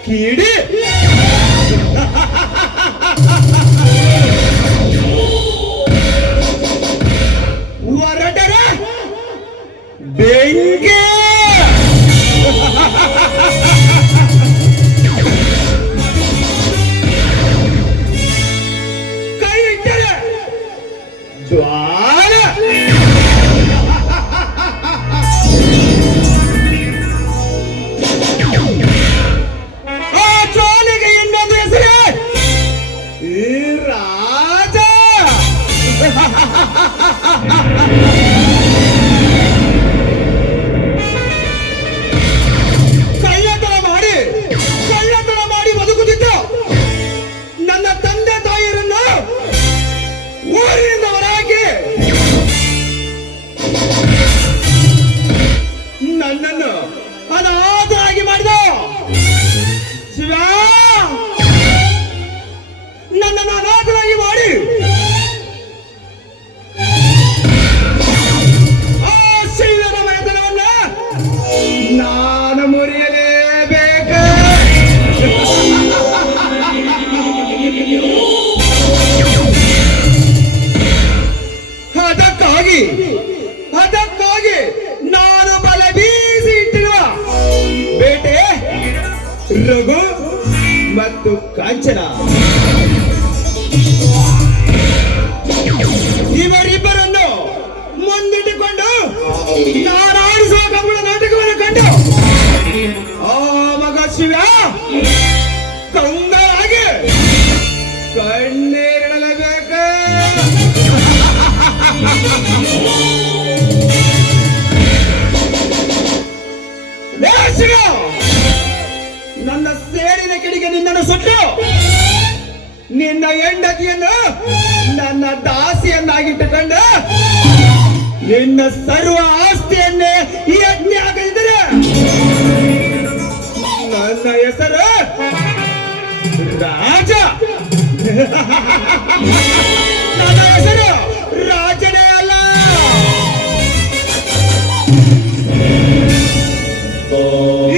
ಕಿಡಿ. ಹೊರಟರ ಬೆಂಕಿ. ಕೈ ಇಟ್ಟರೆ ಜ್ವಾಲ. ಆ ಜ್ವಾಲೆಗೆ ಇನ್ನೊಂದು ಹೆಸರೇ ಈ ರಾಜ. ಕಳ್ಳತನ ಮಾಡಿ ಬದುಕುತ್ತಿದ್ದ ನನ್ನ ತಂದೆ ತಾಯಿಯರನ್ನು ಊರಿನಿಂದ ಹೊರಹಾಕಿ ನನ್ನನ್ನು ಅನಾಥರಾಗಿ ಮಾಡಿದ ಶಿವ. ನನ್ನನ್ನು ಅನಾಥರಾಗಿ ಮಾಡಿ ಆ ಶಿವನ ವೇತನವನ್ನ ನಾನು ಮುರಿಯಲೇಬೇಕು. ಅದಕ್ಕಾಗಿ ನಾನು ಬಲೆ ಬೀಸಿ ಇಟ್ಟಿರುವ ಬೇಟೆ ರಘು ಮತ್ತು ಕಾಂಚನ ಇವರಿಬ್ಬರನ್ನು ಮುಂದಿಟ್ಟುಕೊಂಡು ನಾನು ಆಡಿಸುವ ಕಂಬಳ ನಾಟಕವನ್ನು ಕಂಡು ಆ ಮಗ ಶಿವ ಕಂಗಾಗಿ ಕಣ್ಣೀರಿಡಲೇಬೇಕು. ಶಿವ, ನನ್ನ ಸೇಡಿನ ಕಿಡಿಗೆ ನಿನ್ನನ್ನು ಸುಟ್ಟು ನಿನ್ನ ಹೆಂಡತಿಯನ್ನು ನನ್ನ ದಾಸಿಯನ್ನಾಗಿಟ್ಟುಕೊಂಡು ನಿನ್ನ ಸರ್ವ ಆಸ್ತಿಯನ್ನೇ ಯಜ್ಞ ಹಾಕಿದರೆ ನನ್ನ ಹೆಸರು ರಾಜ. ನನ್ನ ಹೆಸರು ರಾಜನೇ ಅಲ್ಲ.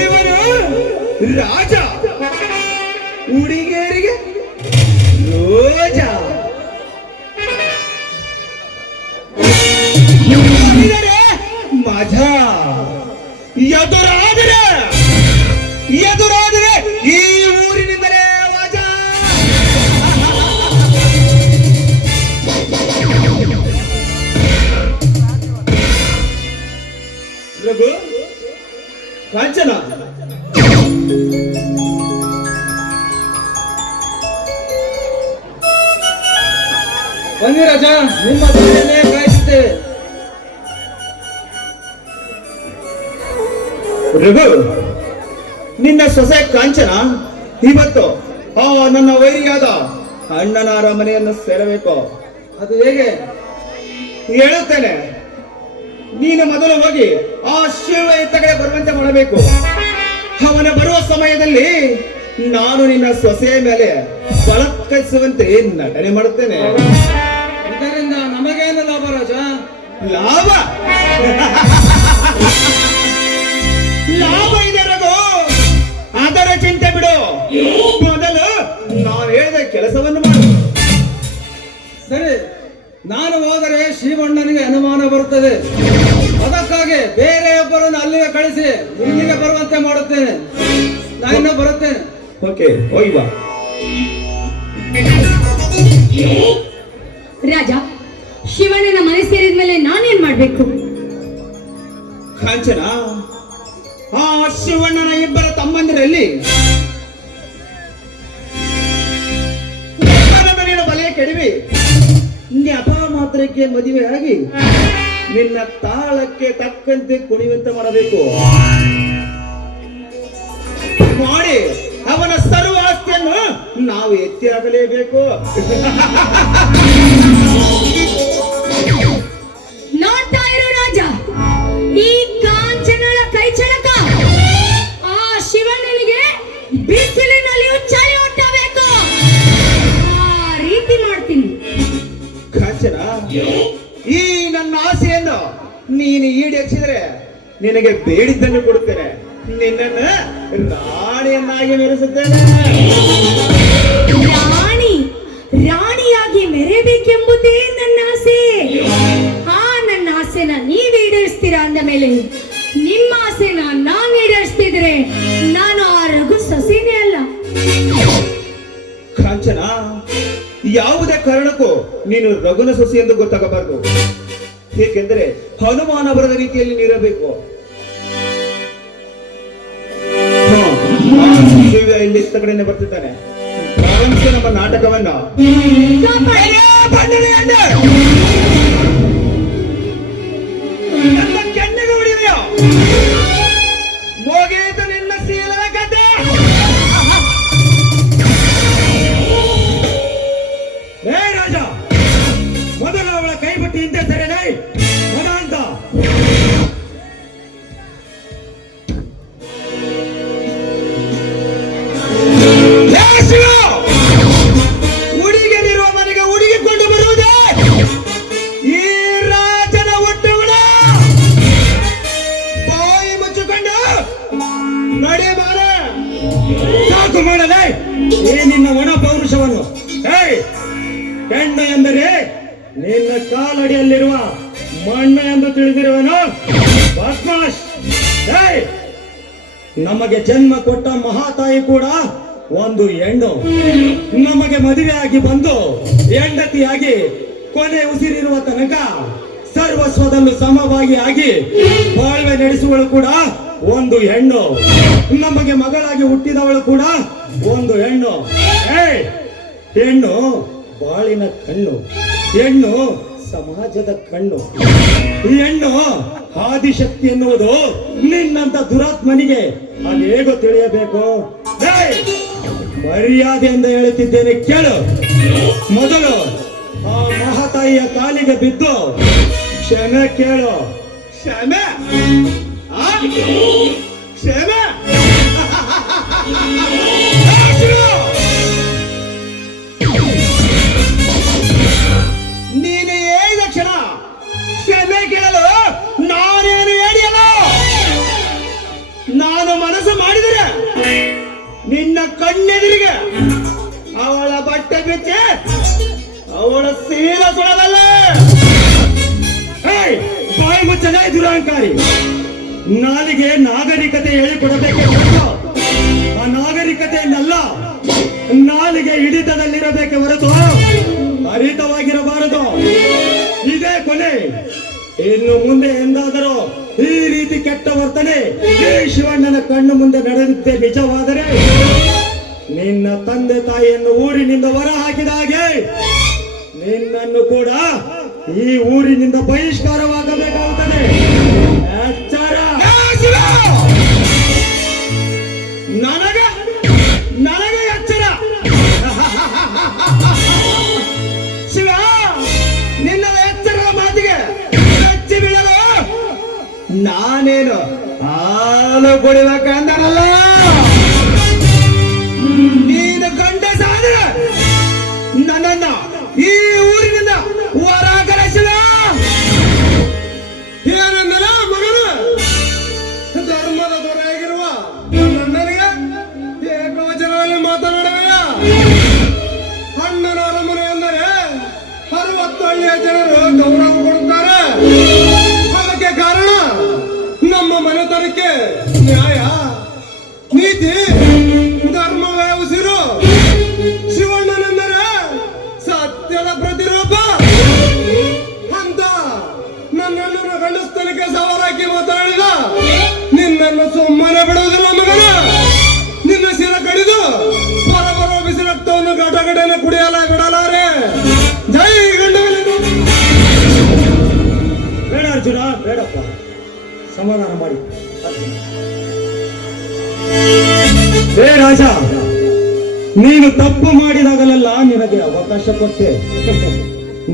ಇವನು ರಾಜ, ಹುಡುಗಿಯರಿಗೆ ರೋಜ. ನೋಡಿದರೆ ಮಜಾ, ಎದುರಾದರೆ ಈ ಊರಿನಿಂದಲೇ ಮಜಾ. ರಘು, ಕಾಂಚನ, ಬನ್ನಿ ರಾಜ, ನಿಮ್ಮ ದಾರಿಯನ್ನೇ ಕಾಯುತ್ತೇವೆ. ರಘು, ನಿನ್ನ ಸೊಸೆ ಕಾಂಚನ ಇವತ್ತು ಆ ನನ್ನ ವೈರಿಯಾದ ಅಣ್ಣನ ಅರಮನೆಯನ್ನು ಸೇರಬೇಕು. ಅದು ಹೇಗೆ? ಹೇಳುತ್ತೇನೆ. ನೀನು ಮೊದಲು ಹೋಗಿ ಆ ಶಿವ ಎತ್ತಗಡೆ ಬರುವಂತೆ ಮಾಡಬೇಕು. ಅವನ ಬರುವ ಸಮಯದಲ್ಲಿ ನಾನು ನಿನ್ನ ಸೊಸೆಯ ಮೇಲೆ ಬಲಕ್ಕೈಸುವಂತೆ ನಟನೆ ಮಾಡುತ್ತೇನೆ. ಇದರಿಂದ ನಮಗೇನು ಲಾಭ ರಾಜ? ಲಾಭ ಲಾಭ ಇದೆ ರಘು, ಅದರ ಚಿಂತೆ ಬಿಡು. ಮೊದಲು ನಾನು ಹೇಳಿದ ಕೆಲಸವನ್ನು ಮಾಡು. ಸರಿ, ನಾನು ಹೋದರೆ ಶಿವಣ್ಣನಿಗೆ ಅನುಮಾನ ಬರುತ್ತದೆ. ಅದಕ್ಕಾಗಿ ಬೇರೆಯೊಬ್ಬರನ್ನು ಅಲ್ಲಿಗೆ ಕಳಿಸಿ ಇಲ್ಲಿಗೆ ಬರುವಂತೆ ಮಾಡುತ್ತೇನೆ. ನಾನು ಬರುತ್ತೇನೆ. ಓಕೆ, ಹೋಗಿ ಬಾ. ರಾಜ, ಶಿವಣ್ಣನ ಮನೆ ಸೇರಿದ ಮೇಲೆ ನಾನೇನ್ ಮಾಡ್ಬೇಕು? ಕಾಂಚನ, ಆ ಶಿವಣ್ಣನ ಇಬ್ಬರ ತಮ್ಮಂದಿರಲ್ಲಿ ನೀನು ಬಲೆಯ ಕೆಡವಿ ನೆಪ ಮಾತ್ರಕ್ಕೆ ಮದುವೆ ಆಗಿ ನಿನ್ನ ತಾಳಕ್ಕೆ ತಕ್ಕಂತೆ ಕುಣಿಯುವಂತೆ ಮಾಡಬೇಕು. ಮಾಡಿ ಅವನ ಸರ್ವ ಆಸ್ತಿಯನ್ನು ನಾವು ಎತ್ತಿ ಹಾಕಲೇಬೇಕು. ನೋಡ್ತಾ ಇರು ರಾಜ, ಈ ಕಾಂಚನಳ ಕೈ ಚಳಕ ಆ ಶಿವಣ್ಣನಿಗೆ ಬಿಸಿಲಿನಲ್ಲಿ ಉಚ್ಚಾರಿ ಹೊಟ್ಟಬೇಕು. ನನ್ನ ಆಸೆಯನ್ನು ನೀನು ಈಡೇರಿಸಿದ್ರೆ ನಿನಗೆ ಬೇಡಿದ್ದನ್ನು ಕೊಡುತ್ತೇನೆ, ನಿನ್ನನ್ನು ರಾಣಿಯನ್ನಾಗಿ ಮೆರೆಸುತ್ತೇನೆ. ರಾಣಿಯಾಗಿ ಮೆರೆಯಬೇಕೆಂಬುದೇ ನನ್ನ ಆಸೆ. ನನ್ನ ಆಸೆನ ನೀವ್ ಈಡೇರಿಸ್ತೀರಾ ಅಂದ ಮೇಲೆ ನಿಮ್ಮ ಆಸೆನ ನಾನು ಈಡೇರಿಸ್ತಿದ್ರೆ ನಾನು ಆ ರಘು ಸೊಸೆನೇ ಅಲ್ಲ. ಕಾಂಚನ, ಯಾವುದೇ ಕಾರಣಕ್ಕೂ ನೀನು ರಘುನ ಸೊಸೆ ಎಂದು ಗೊತ್ತಾಗಬಾರದು. ಏಕೆಂದರೆ ಹನುಮಾನ ಬರದ ರೀತಿಯಲ್ಲಿ ನೀರಬೇಕು. ಇಲ್ಲಿ ಕಡೆನೆ ಬರ್ತಿದ್ದಾನೆ. ಪ್ರಾರಂಭಿಸಿ ನಮ್ಮ ನಾಟಕವನ್ನ. ನನ್ನ ಕೆನ್ನೆಗೆ ಹೊಡಿವೆಯೋ? ಮುಗೀತು ನಿನ್ನ ಸೀಲದ ಕಥೆ. ರಾಜ, ಮೊದಲು ಅವಳ ಕೈ ಬಿಟ್ಟು ಹಿಂದೆ ಸರಿಯೇ ಮದ ಅಂತ. ಹುಡುಗಿಯರಿರುವ ಮನೆಗೆ ಹುಡುಗಿಕೊಂಡು ಬರುವುದೇ ಈ ರಾಜನ ಹುಟ್ಟುಗುಣ. ಬಾಯಿ ಮುಚ್ಚಿಕೊಂಡು ನಡೆ ಬಾರ. ಸಾಕು ಮಾಡಲೇ ಈ ನಿನ್ನ ಒಣ ಪೌರುಷವನ್ನು. ಹೆಣ್ಣು ಎಂದರೆ ನಿನ್ನ ಕಾಲಡಿಯಲ್ಲಿರುವ ಮಣ್ಣು ಎಂದು ತಿಳಿದಿರುವನು ಬದ್ಮಾಶ್. ನಮಗೆ ಜನ್ಮ ಕೊಟ್ಟ ಮಹಾತಾಯಿ ಕೂಡ ಒಂದು ಹೆಣ್ಣು. ನಮಗೆ ಮದುವೆಯಾಗಿ ಬಂದು ಹೆಂಡತಿಯಾಗಿ ಕೊನೆ ಉಸಿರಿರುವ ತನಕ ಸರ್ವಸ್ವದಲ್ಲೂ ಸಮವಾಗಿ ಆಗಿ ಬಾಳ್ವೆ ನಡೆಸುವಳು ಕೂಡ ಒಂದು ಹೆಣ್ಣು. ನಮಗೆ ಮಗಳಾಗಿ ಹುಟ್ಟಿದವಳು ಕೂಡ ಒಂದು ಹೆಣ್ಣು. ಹೆಣ್ಣು ಬಾಳಿನ ಕಣ್ಣು, ಹೆಣ್ಣು ಸಮಾಜದ ಕಣ್ಣು. ಈ ಹೆಣ್ಣು ಆದಿಶಕ್ತಿ ಎನ್ನುವುದು ನಿನ್ನಂತ ದುರಾತ್ಮನಿಗೆ ಅದೇಗೋ ತಿಳಿಯಬೇಕು. ಮರ್ಯಾದೆಯಿಂದ ಹೇಳುತ್ತಿದ್ದೇನೆ ಕೇಳು. ಮೊದಲು ಆ ಮಹಾತಾಯಿಯ ಕಾಲಿಗೆ ಬಿದ್ದು ಕ್ಷಮೆ ಕೇಳು. ಕ್ಷಮೆ? ಕ್ಷಮೆ? ನೀನು ಹೇಳಿದ ಕ್ಷಣ ಕ್ಷಮೆ ಕೇಳಲು ನಾನೇನು ಹೇಳಿಯಲ್ಲ. ನಾನು ಮನಸ್ಸು ಮಾಡಿದರೆ ನಿನ್ನ ಕಣ್ಣೆದುರಿಗೆ ಅವಳ ಬಟ್ಟೆ ಬಿಚ್ಚಿ ಅವಳ ಸೀಲ ಸುಡಬಲ್ಲ. ಬಾಯಿ ಮುಚ್ಚಲೇ ದುರಹಂಕಾರಿ. ನಾಲಿಗೆ ನಾಗರಿಕತೆ ಹೇಳಿಕೊಡಬೇಕೆ ಹೊರತು ಆ ನಾಗರಿಕತೆಯನ್ನಲ್ಲ, ನಾಲಿಗೆ ಹಿಡಿತದಲ್ಲಿರಬೇಕೆ ಹೊರತು ಹರಿತವಾಗಿರಬಾರದು. ಇದೇ ಕೊನೆ. ಇನ್ನು ಮುಂದೆ ಎಂದಾದರೂ ಈ ರೀತಿ ಕೆಟ್ಟ ವರ್ತನೆ ಈ ಶಿವಣ್ಣನ ಕಣ್ಣು ಮುಂದೆ ನಡೆಯುತ್ತೆ ನಿಜವಾದರೆ ನಿನ್ನ ತಂದೆ ತಾಯಿಯನ್ನು ಊರಿನಿಂದ ಹೊರ ಹಾಕಿದ ಹಾಗೆ ನಿನ್ನನ್ನು ಕೂಡ ಈ ಊರಿನಿಂದ ಬಹಿಷ್ಕಾರವಾಗಬೇಕಾಗುತ್ತದೆ. ಎಚ್ಚರ. ನನಗೆ ಎಚ್ಚರ. ಶಿವ, ನಿನ್ನ ಎಚ್ಚರದ ಮಾತಿಗೆ ಬೆಚ್ಚಿ ಬೀಳಲು ನಾನೇನು ಹಾಲು ಕುಡಿಬೇಕಂದನಲ್ಲ. ನೀನು ಗಂಡಸಾದರೆ ನನ್ನನ್ನ ಈ ಊರಿನಿಂದ ಹೊರಗರ. ಶಿವ, ಏನಂದರ ಮಗನು? ಧರ್ಮದ ದೊರೆಯಾಗಿರುವ ನನಗೆ ಏಕವಚನದಲ್ಲಿ ಮಾತನಾಡುವೆಯ? ಅಣ್ಣನ ಅರಮನೆ ಎಂದರೆ 60 ಹಳ್ಳಿಯ ಜನರು ಗೌರವ ಕೊಡುತ್ತಾರೆ. ಅದಕ್ಕೆ ಕಾರಣ ನಮ್ಮ ಮನೆತನಕ್ಕೆ ನ್ಯಾಯ, ನೀತಿ, ಧರ್ಮವೇ ಉಸಿರು. ಶಿವಣ್ಣನೆಂದರೆ ಸತ್ಯದ ಪ್ರತಿರೂಪ. ಅಂತ ನನ್ನನ್ನು ಗಂಡಸ್ತನಕ್ಕೆ ಸವಾಲಾಕಿ ಮಾತನಾಡಿದ ನಿನ್ನನ್ನು ಸುಮ್ಮನೆ ಬಿಡುವುದಿಲ್ಲ ಮಗನ. ನಿನ್ನ ಶಿರ ಕಡಿದು ಬರೋ ಬಿಸಿ ರಕ್ತವನ್ನು ಘಟಘಟನೆ ಕುಡಿಯಲ ಬಿಡಲಾರೆ. ಜೈ ಗಂಡವೇ. ಬೇಡ ಅರ್ಜುನ, ಬೇಡಪ್ಪ, ಸಮಾಧಾನ ಮಾಡಿ. ಹೇ ರಾಜ, ನೀನು ತಪ್ಪು ಮಾಡಿದಾಗಲೆಲ್ಲ ನಿನಗೆ ಅವಕಾಶ ಕೊಟ್ಟೆ.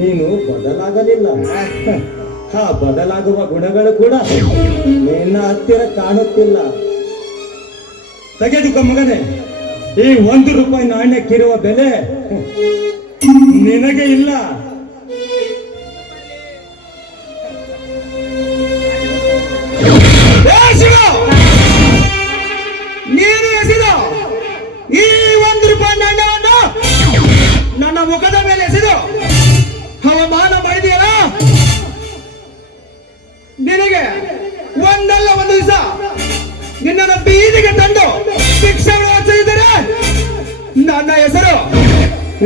ನೀನು ಬದಲಾಗಲಿಲ್ಲ. ಆ ಬದಲಾಗುವ ಗುಣಗಳು ಕೂಡ ನಿನ್ನ ಹತ್ತಿರ ಕಾಣುತ್ತಿಲ್ಲ. ತೆಗೆದುಕ ಮಗನೇ, ಈ 1 ರೂಪಾಯಿ ನಾಣ್ಯಕ್ಕಿರುವ ಬೆಲೆ ನಿನಗೆ ಇಲ್ಲ. ಪಾಂಡಣ್ಣವನ್ನು ನನ್ನ ಮುಖದ ಮೇಲೆ ಎಸೆದು ಅವಮಾನ ಮಾಡಿದೆಯಲ್ಲ, ನಿನಗೆ ಒಂದಲ್ಲ ಒಂದು ದಿವಸ ನಿನ್ನನ್ನು ಬೀದಿಗೆ ತಂದು ಶಿಕ್ಷೆಗಳು ಹಚ್ಚಿದರೆ ನನ್ನ ಹೆಸರು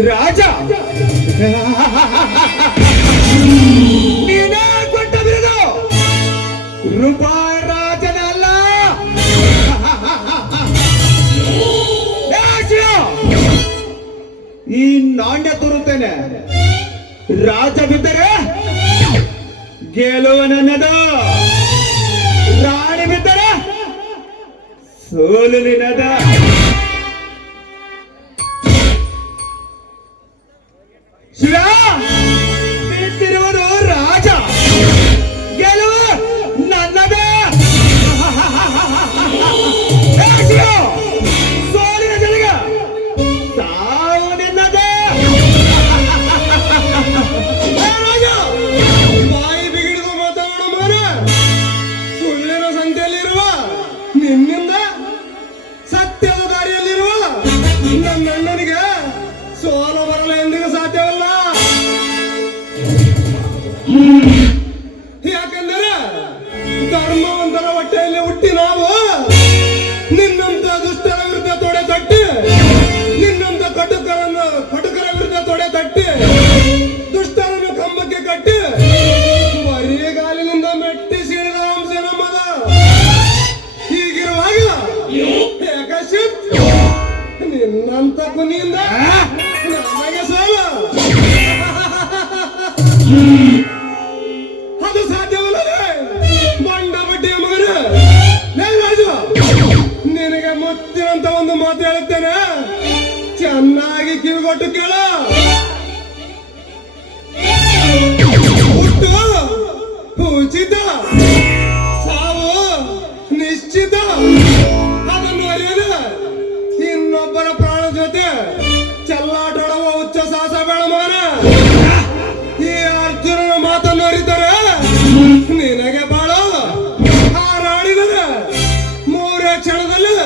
ರಾಜ. ನೀನೇ ಕೊಟ್ಟ ಬಿರುದು ರೂಪಾಯಿ ರಾಜನಲ್ಲ. ಈ ನಾಣ್ಯ ತೋರುತ್ತೇನೆ, ರಾಜ ಬಿದ್ದರೆ ಗೆಲುವು ನನ್ನದು, ರಾಣಿ ಬಿದ್ದರೆ ಸೋಲು ನಿನ್ನದ. ಶಿವ ಬಿದ್ದಿರುವುದು ರಾಜ, ಗೆಲುವು ನನ್ನದೇ. ಶಿವ ಸೋಲಿನ ಜನಿಗ ಸಾವು ನಿನ್ನದೇ. ಬಾಯಿ ಬಿಗಿಡಿದು ಮಾತಾಡೋ ಮಗನ, ಸುಳ್ಳಿನ ಸಂತೆಯಲ್ಲಿರುವ ನಿನ್ನಿಂದ ಸತ್ಯದ ದಾರಿಯಲ್ಲಿರುವ ನನ್ನ ಅಣ್ಣನಿಗೆ ಸೋಲು ಬರಲು ಎಂದಿಗೂ ಸಾಧ್ಯವಲ್ಲ. ಯಾಕಂದರೆ ಧರ್ಮವಂತರ ಹೊಟ್ಟೆಯಲ್ಲಿ ಹುಟ್ಟಿ ನಾವು ನಿನ್ನಂತ ದುಷ್ಟರ ವಿರುದ್ಧ ತೊಡೆ ತಟ್ಟಿ, ನಿನ್ನಂತ ಕಟುಕರ ವಿರುದ್ಧ ತೊಡೆ ತಟ್ಟಿ, ದುಷ್ಟರನ್ನು ಕಂಬಕ್ಕೆ ಕಟ್ಟಿ ಬರಿಗಾಲಿನಿಂದ ಮೆಟ್ಟಿ ಸೀಳಿದ ಅಂಶ ನಮ್ಮದ. ಹೀಗಿರುವಾಗ ಏಕಶಿಪ್ ನಿನ್ನಂತ ಕುನಿಯಿಂದ ನಮಗೆ ಸೋಲು, ಅದು ಸಾಧ್ಯವಲ್ಲದೆ ಬಂಡ ಬಡ್ಡಿಯ ಮಗನ. ರಾಜು, ನಿನಗೆ ಮುತ್ತಿನಂತ ಒಂದು ಮಾತು ಹೇಳುತ್ತೇನೆ, ಚೆನ್ನಾಗಿ ಕಿವಿಗೊಟ್ಟು ಕೇಳ. ಹುಟ್ಟು ಉಚಿತ, ಸಾವು ನಿಶ್ಚಿತ. ಅದನ್ನು ಅರಿಯಲು ಇನ್ನೊಬ್ಬರ ಪ್ರಾಣ ಜೊತೆ ಚೆಲ್ಲಾಟಾಡುವ ಉಚ್ಚ ಸಾಹಸ ಬೇಡ ಮಗನ. ಈ ಅರ್ಜುನನ ಮಾತನ್ನು ಅರಿತಾರೆ ನಿನಗೆ ಬಾಳ ಹಾರಾಡಿದರೆ ಮೂರೇ ಕ್ಷಣದಲ್ಲಿ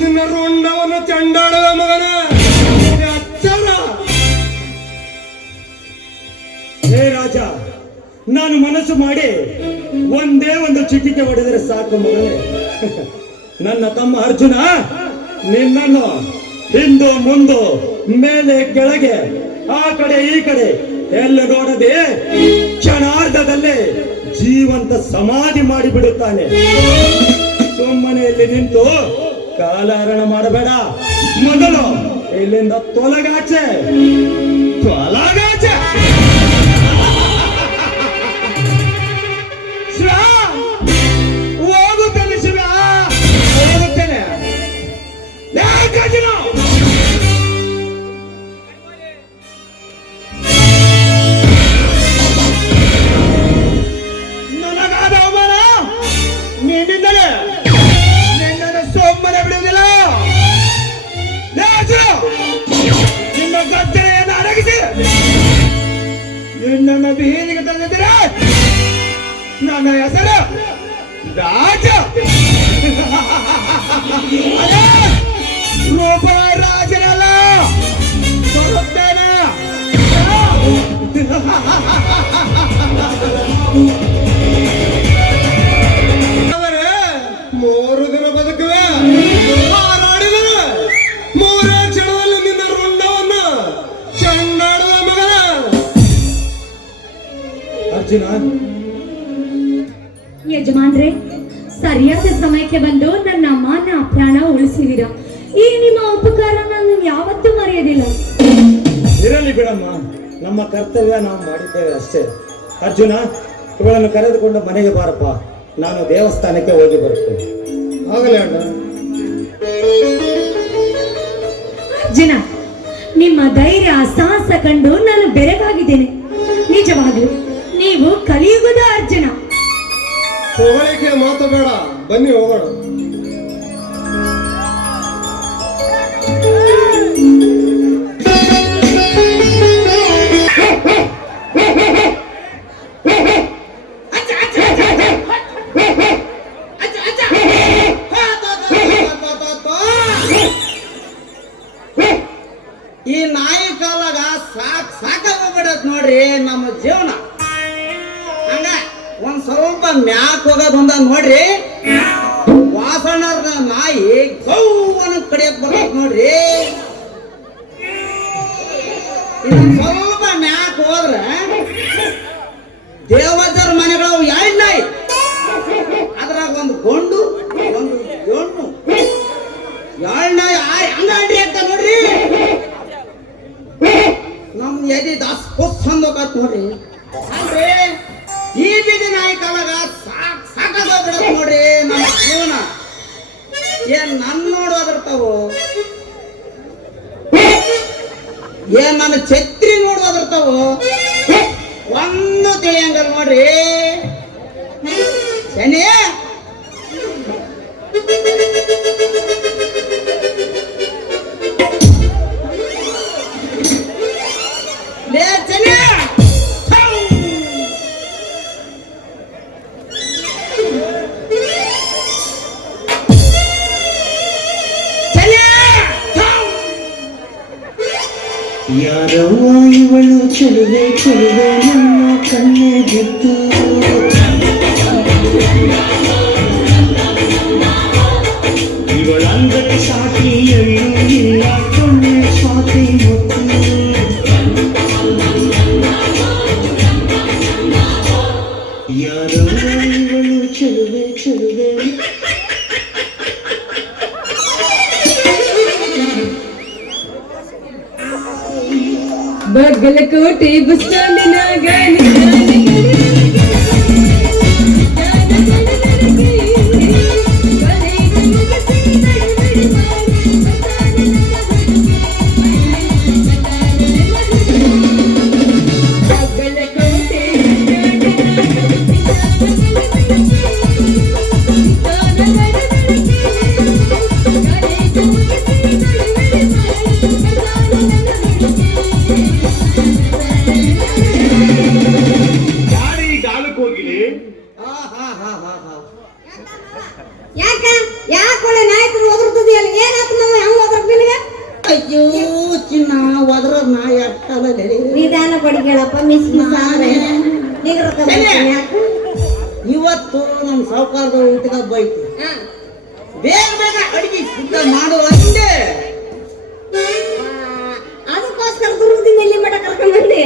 ನಿನ್ನ ರುಂಡವನ್ನು ಚೆಂಡಾಡುವ ಮಗನ. ಎಚ್ಚರ. ಹೇ ರಾಜ, ನಾನು ಮನಸ್ಸು ಮಾಡಿ ಒಂದೇ ಒಂದು ಚಿಟಿಕೆ ಹೊಡೆದರೆ ಸಾಕು ಮಗನೇ. ನನ್ನ ತಮ್ಮ ಅರ್ಜುನ ನಿನ್ನನ್ನು ಹಿಂದು ಮುಂದು ಮೇಲೆ ಕೆಳಗೆ ಆ ಕಡೆ ಈ ಕಡೆ ಎಲ್ಲ ನೋಡದೆ ಕ್ಷಣಾರ್ಧದಲ್ಲೇ ಜೀವಂತ ಸಮಾಧಿ ಮಾಡಿಬಿಡುತ್ತಾನೆ. ಸುಮ್ಮನೆ ಇಲ್ಲಿ ನಿಂತು ಕಾಲಹರಣ ಮಾಡಬೇಡ. ಮೊದಲು ಇಲ್ಲಿಂದ ತೊಲಗಾಚೆ, ತೊಲಗಾಚೆ. ಶಿವ ಹೋಗುತ್ತೇನೆ, ಶಿವ ಹೋಗುತ್ತೇನೆ. ನನಗಾದ ಅವಮಾನ ನೀನಿಂದಲೇ, ನಿನ್ನನ್ನು ಸೊಮ್ಮನೆ ಬಿಡುವುದಿಲ್ಲ. ನಿನ್ನ ಗದ್ದೆಯನ್ನು ಅಡಗಿಸಿ ನಿನ್ನನ್ನು ಬೀದಿಗೆ ತಂದಿದ್ದೀರ. ನನ್ನ ಹೆಸರು ರಾಜ. ರೂಪ ರಾಜನಲ್ಲ, ಬರುತ್ತೇನೆ. ಮೂರು ದಿನ ಬದುಕುವೆ, ಹಾರಾಡಿದರೆ ಮೂರೇ ಕ್ಷಣದಲ್ಲಿ ನಿನ್ನ ರುಂಡವನ್ನು ಚೆಂಡಾಡುವ ಮಗನ. ಅರ್ಜುನ, ಯಜಮಾನ್ರೆ, ಸರಿಯಾದ ಸಮಯಕ್ಕೆ ಬಂದು ನನ್ನ ಮಾನ ಪ್ರಾಣ ಉಳಿಸಿದಿರ. ಈ ನಿಮ್ಮ ಉಪಕಾರ ನಾನು ಯಾವತ್ತೂ ಮರೆಯೋದಿಲ್ಲ. ಇರಲಿ ಬಿಡಮ್ಮ, ನಮ್ಮ ಕರ್ತವ್ಯ ನಾವು ಮಾಡಿದ್ದೇವೆ ಅಷ್ಟೇ. ಅರ್ಜುನ, ಇವಳನ್ನು ಕರೆದುಕೊಂಡು ಮನೆಗೆ ಬಾರಪ್ಪ, ನಾನು ದೇವಸ್ಥಾನಕ್ಕೆ ಹೋಗಿ ಬರುತ್ತೇನೆ. ಆಗಲೇ ಅಣ್ಣ. ಅರ್ಜುನ, ನಿಮ್ಮ ಧೈರ್ಯ ಸಾಹಸ ಕಂಡು ನಾನು ಬೆರಗಾಗಿದ್ದೇನೆ. ನಿಜವಾಗ್ಲೂ ನೀವು ಕಲಿಯುಗದ ಅರ್ಜುನ. ಹೊಗಳಿಕೆ ಮಾತು ಬೇಡ, ಬನ್ನಿ ಹೋಗೋಣ. ಈ ನಾಯಿ ಕಾಲಾಗ ಸಾಕಾಗೋಗ್ಬಿಡತ್ ನೋಡ್ರಿ ನಮ್ಮ ಜೀವನ. ಹಂಗ ಒಂದ್ ಸ್ವಲ್ಪ ಮ್ಯಾಕ್ ಹೋಗೋದ್ ಒಂದ ನೋಡ್ರಿ, ವಾಸಣ್ಣರ ನಾಯಿ ಗೌವನ ಕಡಿಯಕ್ ಬರ್ತದ ನೋಡ್ರಿ. ಇನ್ನೊಂದ್ ಸ್ವಲ್ಪ ಮ್ಯಾಕ್ ಹೋದ್ರ ದೇವಜರ ಮನೆಗಳು ಎರಡು ನಾಯಿ, ಅದ್ರಾಗ ಒಂದು ಗೊಂಡು ಒಂದು ಹೆಣ್ಣು, ಎರಡು ನಾಯಿ ಹಂಗ ಅಡ್ರಿ ಅಂತ ನೋಡ್ರಿ. ನಮ್ ಎದಿ ದಾಸ್ ಹೊಸಂದೋಗತ್ ನೋಡ್ರಿ. ಅಲ್ರಿ ಈ ಬೀದಿ ನಾಯಿ ಕಾಲಾಗ ಸಾಕಾಗೋಗ್ಬಿಡತ್ ನೋಡ್ರಿ ನಮ್ಮ ಜೀವನ. ಏನ್ ನನ್ ನೋಡೋದಿರ್ತಾವು, ಏನ್ ನನ್ನ ಛತ್ರಿ ನೋಡೋದಿರ್ತಾವು, ಒಂದು ತಿಳಿಯಂಗಲ್ ನೋಡ್ರಿ. ಶನಿ ಲೇ ಶನಿ, ಯಾರವ್ವ ಇವಳು ಚೆಲುವೆ ಚೆಲುವೆ ನನ್ನ ಕಣ್ಣೆ ಬಿದ್ದು, ಇವಳಂದರೆ ಸಾಕಿ ಎಳ್ಳು ಇಲ್ಲ ಕಣ್ಣೆ ಸ್ವಾತಿ ಮುತ್ತು. ಯಾರವ್ವ ಇವಳು ಚೆಲುವೆ ಚೆಲುವೆ. ಬಗಲಕೋಟೆ ಬಸ್ ಸ್ಟ್ಯಾಂಡಿನಾಗ ಯಾಕೆ ನಾಯಕರು ಒದರ್ತದ ಅಲ್ಲಿ ಏನಾಯ್ತು ನಾವು ಹೆಂಗ್ ಒದರ್ತ ನಿನಗೆ? ಅಯ್ಯೋ ಚಿನ್ನ ಹೋದ್ರ ನಾಯಿ ಅಟ್ಟಲ್ಲ. ನಿಧಾನ ಬಡಿಗಳಪ್ಪ ಮಿಸ್ ಆದ್ರೆ ಇವತ್ತು ನಮ್ಮ ಸಾವುಕಾರದ ಊಟದ ಬೈತಿ, ಬೇಗ ಬೇಗ ಅಡಿಗೆ ಸಿದ್ಧ ಮಾಡುವ ಅಂದೆ. ಅದಕ್ಕೋಸ್ಕರ ದುರ್ಗದಿಂದ ಇಲ್ಲಿ ಮಠ ಕರ್ಕೊಂಡ್ ಬಂದೆ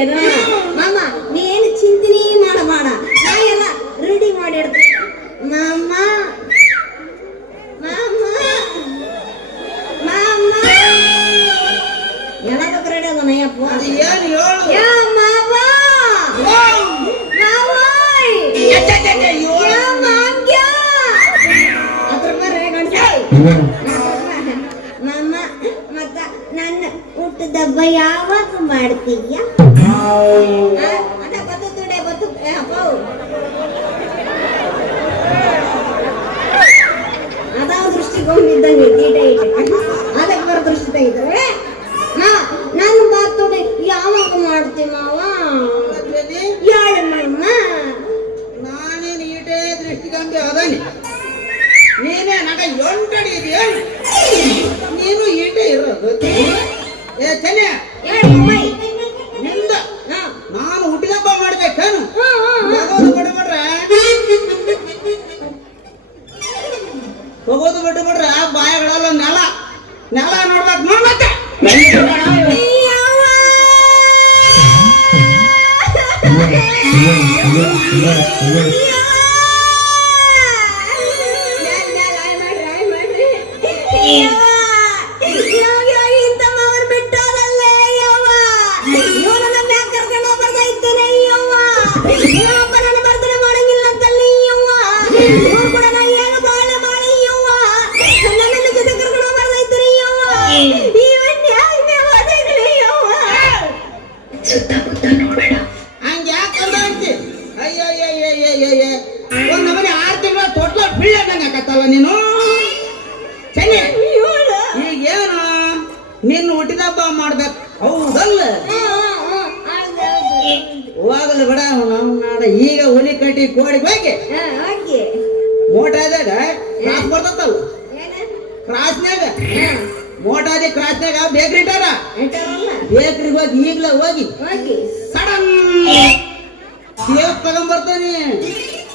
ಮಾಮ. ನೀ ಏನು ಚಿಂತನೆ ಮಾಡಬೇಡ, ನಾ ಎಲ್ಲ ರೆಡಿ ಮಾಡಿ ಇಡ್ತೀನಿ ಮಾಮ. ಮಾಮ ಮಾಮ ಎಲ್ಲ ರೆಡಿ ಅದ ನಯ್ಯಪ್ಪ. ಏನು ಹೇಳು ಯಾ ಮಾವ ಮಾಮ ಮತ್ತ ನನ್ನ ಊಟದಬ್ಬ ಯಾವಾಗ ಮಾಡ್ತೀಯ? ಅದ ಬತ್ತು ತುಡೆ ಬತ್ತು ಅದ ದೃಷ್ಟಿಗೊಂಡಿದ್ದಂಗೆ ತೀಟ ಅದಕ್ಕೆ ಬರೋ ದೃಷ್ಟಿ ತೆಗಿತಾರೆ. ನನ್ನ ಬರ್ತಡೆ ಯಾವಾಗ ಮಾಡ್ತೀವಿ ಮಾವ? ಯಾಳು ಮಾಮ. ನಾನೇನು ಈಟೇ ದೃಷ್ಟಿಗಂಬಿ ಅದಾನೆ, ನೀನೇ ನಗ ಎಂಟಡಿ ಇದೆಯಾ? ನೀನು ಈಟೇ ಇರೋದು. ಏ ಚೆನ್ನೆ ನಿಂದ ನಾನು ಹುಟ್ಟಿದಬ್ಬ ಮಾಡ್ಬೇಕೇನು? ಹೋಗೋದು ಬಿಟ್ಬಿಟ್ರೆ ಬಾಯಗಳೆಲ್ಲ ನೆಲ ನೆಲ ನೋಡ್ಬೇಕು. ನೋಡ್ಬೇಕ ಇಂತ ಮಾವನ್ ಬಿಟ್ಟೋದಲ್ಲೇ ಯವ್ವ, ಇವನನ್ನ ಮ್ಯಾಕ್ ಕರ್ಕೊಂಡು ಬರ್ದೈತೇನೆ ಯವ್ವ, ಇವನೊಬ್ಬ ನನ್ನ ಬರ್ತಡೆ ಮಾಡಂಗಿಲ್ಲ ಅಂತಲ್ಲಿ ಯವ್ವ, ಇವ್ರು ಕೂಡ ನಾ ಏನು ಬಾಳೆ ಮಾಡಿ ಯವ್ವ, ನನ್ನ ಜೊತೆ ಕರ್ಕೊಂಡು ಬರ್ದೈತೇನೆ ಯವ್ವ, ಇವನ್ ಯಾಕೆ ಓದಿದ್ರಿ ಯವ್ವ? ಸುತ್ತಮುತ್ತ ನೋಡಬೇಡ. ಹಂಗ ಯಾಕಂದ ಅಂತಿ? ಅಯ್ಯ ಒಂದ್ ನಮನೆ 6 ತಿಂಗಳ ತೊಟ್ಲ ಬೀಳಂಗ ಆಕತ್ತಲ್ಲ ನೀನು. ಸರಿ ಈಗೇನು ನಿನ್ನ ಹುಟ್ಟಿದಬ್ಬ ಮಾಡ್ಬೇಕು ಹೌದಲ್ಲ? ಹೋಗಲ್ಲ ಬಿಡ ನಾಡ. ಈಗ ಹುಲಿ ಕಟ್ಟಿ ಕೋಡಿ ಹೋಗಿ ಮೋಟಾದಾಗ ಕ್ರಾಸ್ ಬರ್ತತ್ತಲ್ಲ, ಕ್ರಾಸ್ನಾಗ ಮೋಟಾದಿ ಕ್ರಾಸ್ನಾಗ ಬೇಕ್ರಿ ಇಟ್ಟಾರ. ಅಂಗಡಿಗೆ ಹೋಗಿ ಈಗ್ಲೇ ಹೋಗಿ ಹೋಗಿ ಸಡನ್ ಕೇಕ್ ತಗೊಂಡ್ಬರ್ತಾನೆ.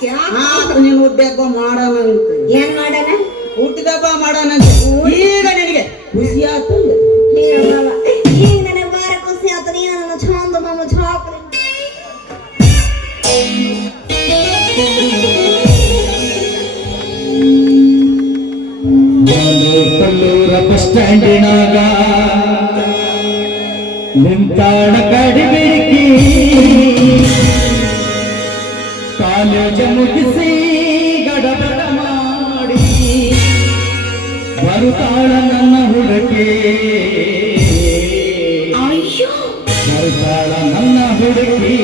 ಯಾಕ್? ನೀನು ಹುಟ್ಟಿದಬ್ಬ ಮಾಡೋಣ ಅಂತ, ಏನ್ ಮಾಡೋಣ? ಹುಟ್ಟಿದಬ್ಬ ಮಾಡೋಣ ಅಂತ. ಈಗ ನನಗೆ ಖುಷಿ ಆಯ್ತು. ಈಗ ನನಗೆ ಬಾರ ಖುಷಿ ಆಯ್ತು. ನೀನು ನನ್ನ ಚಂದ ಮಾಮ ಚಾಕ್ರಿ ಕೊಲ್ಲೂರ ಬಸ್ ಸ್ಟ್ಯಾಂಡಿನಾಗ ನಿಂತಾಳ ಕಡಿಬೇಕಿ ಕಾಲೇಜ ಮುಗಿಸಿ ಗಡಬಡ ಮಾಡಿ ಬರುತ್ತಾಳ ನನ್ನ ಹುಡುಗಿ, ಬರುತ್ತಾಳ ನನ್ನ ಹುಡುಗಿ.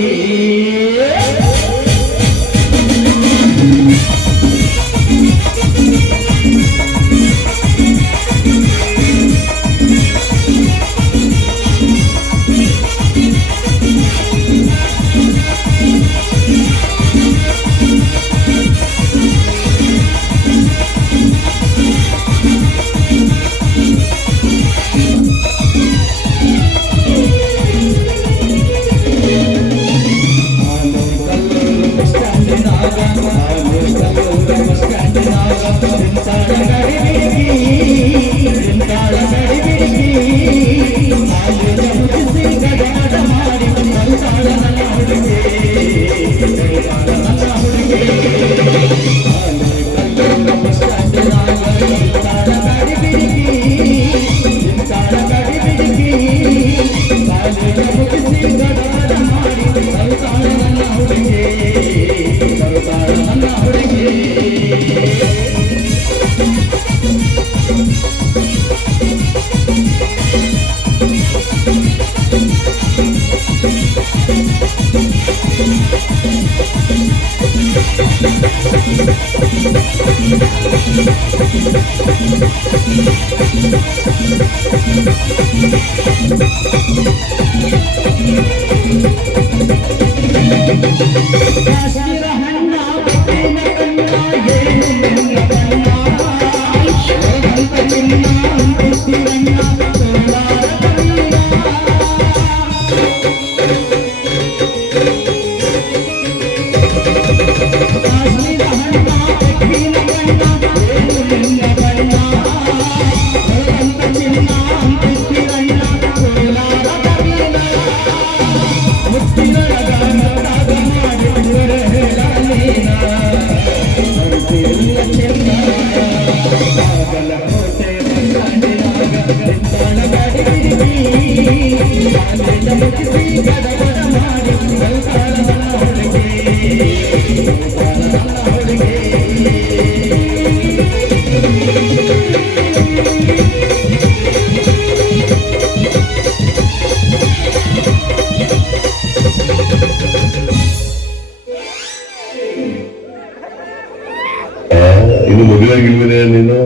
ಇನ್ನು ಮದುವೆ ಆಗಿಲ್ವೇನೆ ನೀನು?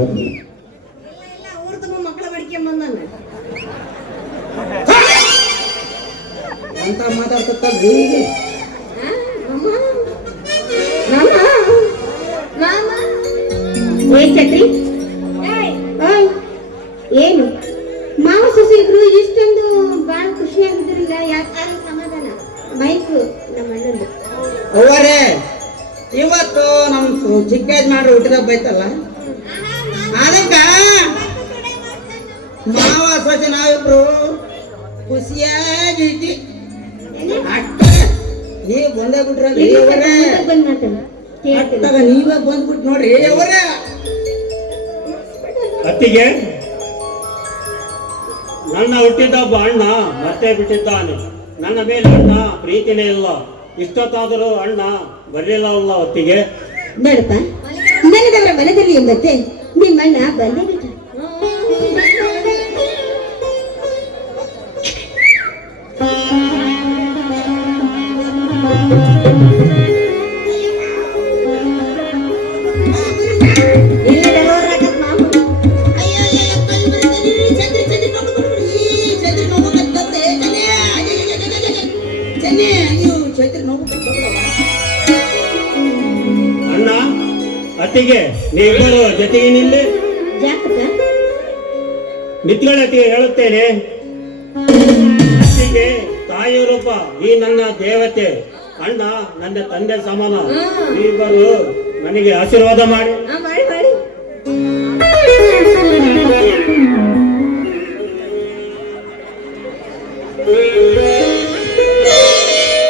ಊರ್ ತುಂಬ ಮಕ್ಕಳ ಬಡಿಕೆ ಬಂದಾನ ಅಂತ ಮಾತಾಡ್ತಲ್ರಿ. ಛತ್ರಿ ಏನು ಮಾವ ಸೊಸೆ ಇಬ್ರು ಇಷ್ಟೊಂದು ಬಹಳ ಖುಷಿಯಾಗಿದ್ರಿಲ್ಲ? ಯಾಕೆ ಸಮಾಧಾನ? ಮೈಕು ನಮ್ಮ ಅಣ್ಣಂದು. ಅವರೇ ಇವತ್ತು ನಮ್ ಚಿಕ್ಕ ಯಜಮಾನ್ರು ಹುಟ್ಟಿದಬ್ಬ ಐತಲ್ಲ, ಅದಕ್ಕ ಮಾವ ಸೊಸೆ ನಾವಿಬ್ರು ಖುಷಿಯಾಗೈತಿ. ಅಟ್ಟ ನೀವ್ ಬಂದೇ ಬಿಟ್ರಲ್ರಿ ಅವರೇ, ಅಟ್ಟಾಗ ನೀವೇ ಬಂದ್ಬಿಟ್ಟು ನೋಡ್ರಿ ಅವರೇ. ಅತ್ತಿಗೆ, ನನ್ನ ಹುಟ್ಟಿದಬ್ಬ ಅಣ್ಣ ಮತ್ತೆ ಬಿಟ್ಟಿದ್ದಾನೆ. ನನ್ನ ಮೇಲೆ ಅಣ್ಣ ಪ್ರೀತಿನೇ ಇಲ್ಲ. ಇಷ್ಟೊತ್ತಾದರೂ ಅಣ್ಣ ಬರಲಿಲ್ಲ ಅಲ್ಲ ಹೊತ್ತಿಗೆ. ನೋಡಪ್ಪ, ನನಗವರ ಮನದಲ್ಲಿ ಎಂಬಂತೆ ನಿಮ್ಮಣ್ಣ ಬಂದೇ ಬಿಟ್ಟ. ಅಣ್ಣ ಅತ್ತಿಗೆ, ನೀವಿಬ್ಬರು ಜೊತೆಗೆ ನಿಲ್ಲಿ. ನಿತ್ಗಳತ್ತಿಗೆ ಹೇಳುತ್ತೇನೆ. ನನಗೆ ತಾಯಿ ರೂಪ, ಈ ನನ್ನ ದೇವತೆ, ಅಣ್ಣ ನನ್ನ ತಂದೆ ಸಮಾನ. ಇಬ್ಬರು ನನಗೆ ಆಶೀರ್ವಾದ ಮಾಡಿ. ಮಾಡಿ ಮಾಡಿ.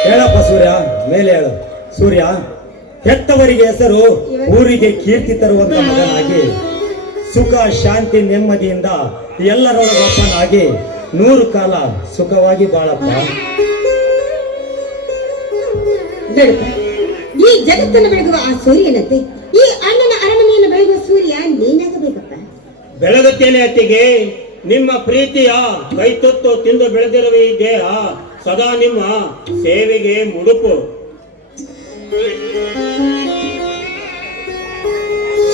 ಹೇಳಪ್ಪ ಸೂರ್ಯ, ಮೇಲೆ ಹೇಳು. ಸೂರ್ಯ, ಹೆತ್ತವರಿಗೆ ಹೆಸರು, ಊರಿಗೆ ಕೀರ್ತಿ ತರುವಂತ ಮಗನಾಗಿ, ಸುಖ ಶಾಂತಿ ನೆಮ್ಮದಿಯಿಂದ ಎಲ್ಲರೊಳಗೊಬ್ಬನಾಗಿ 100 ಕಾಲ ಸುಖವಾಗಿ ಬಾಳಪ್ಪ. ಬೇಡಪ್ಪ, ಈ ಜಗತ್ತನ್ನು ಬೆಳಗುವ ಆ ಸೂರ್ಯನಂತೆ ಈ ಅಣ್ಣನ ಅರಮನೆಯನ್ನು ಬೆಳಗುವ ಸೂರ್ಯ ನೀನಾಗಬೇಕಪ್ಪ. ಬೆಳಗುತ್ತೇನೆ ಅತ್ತಿಗೆ. ನಿಮ್ಮ ಪ್ರೀತಿಯ ಕೈತುತ್ತು ತಿಂದು ಬೆಳೆದಿರುವ ಈ ದೇಹ ಸದಾ ನಿಮ್ಮ ಸೇವೆಗೆ ಮುಡುಪು.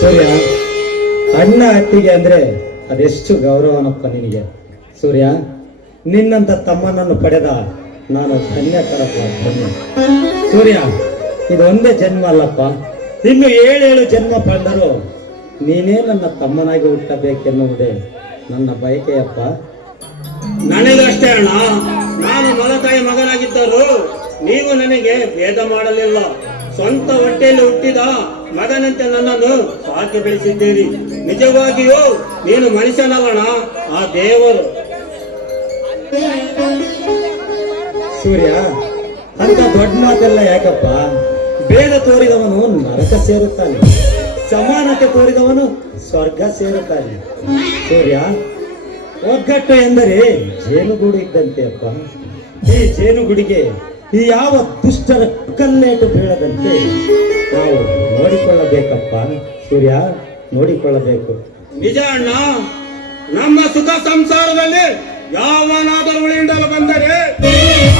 ಸೂರ್ಯ, ಅಣ್ಣ ಅತ್ತಿಗೆ ಅಂದ್ರೆ ಅದೆಷ್ಟು ಗೌರವನಪ್ಪ ನಿನಗೆ. ಸೂರ್ಯ, ನಿನ್ನಂತ ತಮ್ಮನನ್ನು ಪಡೆದ ನಾನು ಧನ್ಯ ಕರಪ್ಪ, ಧನ್ಯ. ಸೂರ್ಯ, ಇದೊಂದೇ ಜನ್ಮ ಅಲ್ಲಪ್ಪ, ಇನ್ನು 7 ಜನ್ಮ ಪಡೆದರೂ ನೀನೇ ನನ್ನ ತಮ್ಮನಾಗಿ ಹುಟ್ಟಬೇಕೆನ್ನುವುದೇ ನನ್ನ ಬಯಕೆಯಪ್ಪ. ನನಗಷ್ಟೇ ಅಣ್ಣ, ನಾನು ಮಲತಾಯಿ ಮಗನಾಗಿದ್ದರೂ ನೀವು ನನಗೆ ಭೇದ ಮಾಡಲಿಲ್ಲ. ಸ್ವಂತ ಹೊಟ್ಟೆಯಲ್ಲಿ ಹುಟ್ಟಿದ ಮಗನಂತೆ ನನ್ನನ್ನು ಸಾಕಿ ಬೆಳೆಸಿದ್ದೀರಿ. ನಿಜವಾಗಿಯೂ ನೀನು ಮನುಷ್ಯನಲ್ಲಣ, ಆ ದೇವರು. ಸೂರ್ಯ, ಅಂತ ದೊಡ್ಡ ಮಾತೆಲ್ಲ ಯಾಕಪ್ಪ? ಭೇದ ತೋರಿದವನು ನರಕ ಸೇರುತ್ತಾನೆ, ಸಮಾನತೆ ತೋರಿದವನು ಸ್ವರ್ಗ ಸೇರುತ್ತಾನೆ. ಸೂರ್ಯ, ಒಗ್ಗಟ್ಟು ಎಂದರೆ ಜೇನುಗೂಡು ಇದ್ದಂತೆ ಅಪ್ಪ. ಈ ಜೇನುಗೂಡಿಗೆ ಈ ಯಾವ ದುಷ್ಟರ ಕಲ್ಲೇಟು ಬೀಳದಂತೆ ನಾವು ನೋಡಿಕೊಳ್ಳಬೇಕಪ್ಪ. ಸೂರ್ಯ, ನೋಡಿಕೊಳ್ಳಬೇಕು. ನಿಜ ಅಣ್ಣ, ನಮ್ಮ ಸುಖ ಸಂಸಾರದಲ್ಲಿ ಯಾವನಾದರೂ ಉಳಿಯಿಂದಲು ಬಂದರೆ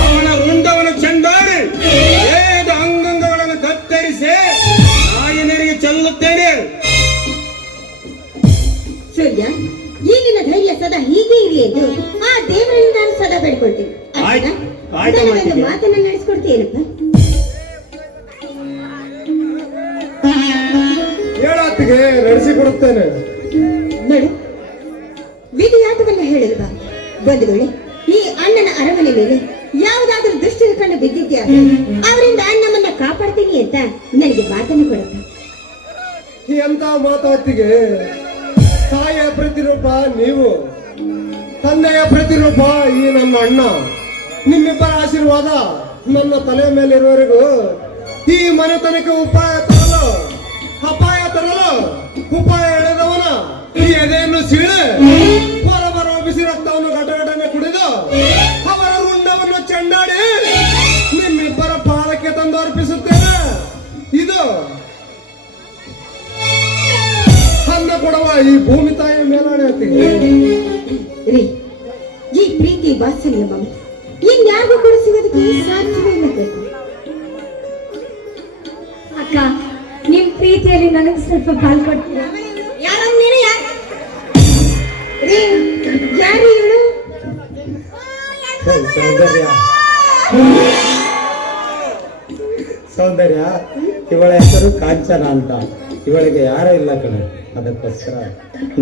ಅವನ ರುಂಡವನ್ನು ಚೆಂಡಾಡಿ ಏದ ಅಂಗಾಂಗಗಳನ್ನು ಕತ್ತರಿಸಿ ನಾಯಿನರಿಗೆ ಚೆಲ್ಲುತ್ತೇನೆ. ಸೂರ್ಯ, ಈ ನಿನ್ನ ಧೈರ್ಯ ಸದಾ ಹೀಗೆ ಇರಲಿ ಎಂದು ಆ ದೇವರಲ್ಲಿ ನಾನು ಸದಾ ಬೇಡ್ಕೊಳ್ತೀನಿ. ಮಾತನ್ನ ನಡೆಸ್ಕೊಡ್ತೀನಪ್ಪ. ಹೇಳತ್ತಿಗೆ ನಡೆಸಿಕೊಡುತ್ತೇನೆ. ನೋಡು, ವಿಧಿಯಾಟವನ್ನ ಹೇಳಿಲ್ವಾ? ಬಂಧುಗಳೇ, ಈ ಅಣ್ಣನ ಅರಮನೆ ಮೇಲೆ ಯಾವುದಾದ್ರೂ ದುಷ್ಟರ ಕಣ್ಣು ಬಿದ್ದಿದ್ಯಾ ಅವರಿಂದ ನಮ್ಮನ್ನ ಕಾಪಾಡ್ತೀನಿ ಅಂತ ನನಗೆ ಮಾತನ್ನು ಕೊಡುತ್ತ. ಎಂತ ಮಾತಾಡ್ತಿಗೆ? ತಾಯಿಯ ಪ್ರತಿರೂಪ ನೀವು, ತಂದೆಯ ಪ್ರತಿರೂಪ ಈ ನನ್ನ ಅಣ್ಣ. ನಿಮ್ಮಿಬ್ಬರ ಆಶೀರ್ವಾದ ನನ್ನ ತಲೆ ಮೇಲಿರುವವರೆಗೂ ಈ ಮನೆತನಕ್ಕೆ ಅಪಾಯ ತರಲು ಉಪಾಯ ಎಳೆದವನ ಈ ಎದೆಯನ್ನು ಸೀಳೆ ಹೊರಬರುವ ಬಿಸಿ ರಕ್ತವನ್ನು ಘಟಘಟನೆ ಕುಡಿದು ಅವರ ರುಂಡವನ್ನು ಚೆಂಡಾಡಿ ನಿಮ್ಮಿಬ್ಬರ ಪಾದಕ್ಕೆ ತಂದು ಅರ್ಪಿಸುತ್ತೇನೆ. ಇದು ಅನ್ನ ಕೊಡುವ ಈ ಭೂಮಿ ತಾಯಿಯ ಮೇಲಾಣೆ ಅಂತೀವಿ. ಈ ಪ್ರೀತಿ ವಾತ್ಸಲ್ಯ ಮಮತೆ ಇನ್ಯಾರಿಗೂ ಕೂಡ ಸಿಗೋದಕ್ಕೆ ಸಾಧ್ಯವೇ ಇಲ್ಲ. ಅಕ್ಕ, ನಿಮ್ ಪ್ರೀತಿಯಲ್ಲಿ ನನಗೆ ಸ್ವಲ್ಪ ಪಾಲ್ ಕೊಡ್ತೀರಾ? ಯಾರು ನೀನು? ಯಾರು ಇವಳು? ಸೌಂದರ್ಯ, ಇವಳ ಹೆಸರು ಕಾಂಚನ ಅಂತ. ಇವಳಿಗೆ ಯಾರೂ ಇಲ್ಲ ಕಣೆ, ಅದಕ್ಕೋಸ್ಕರ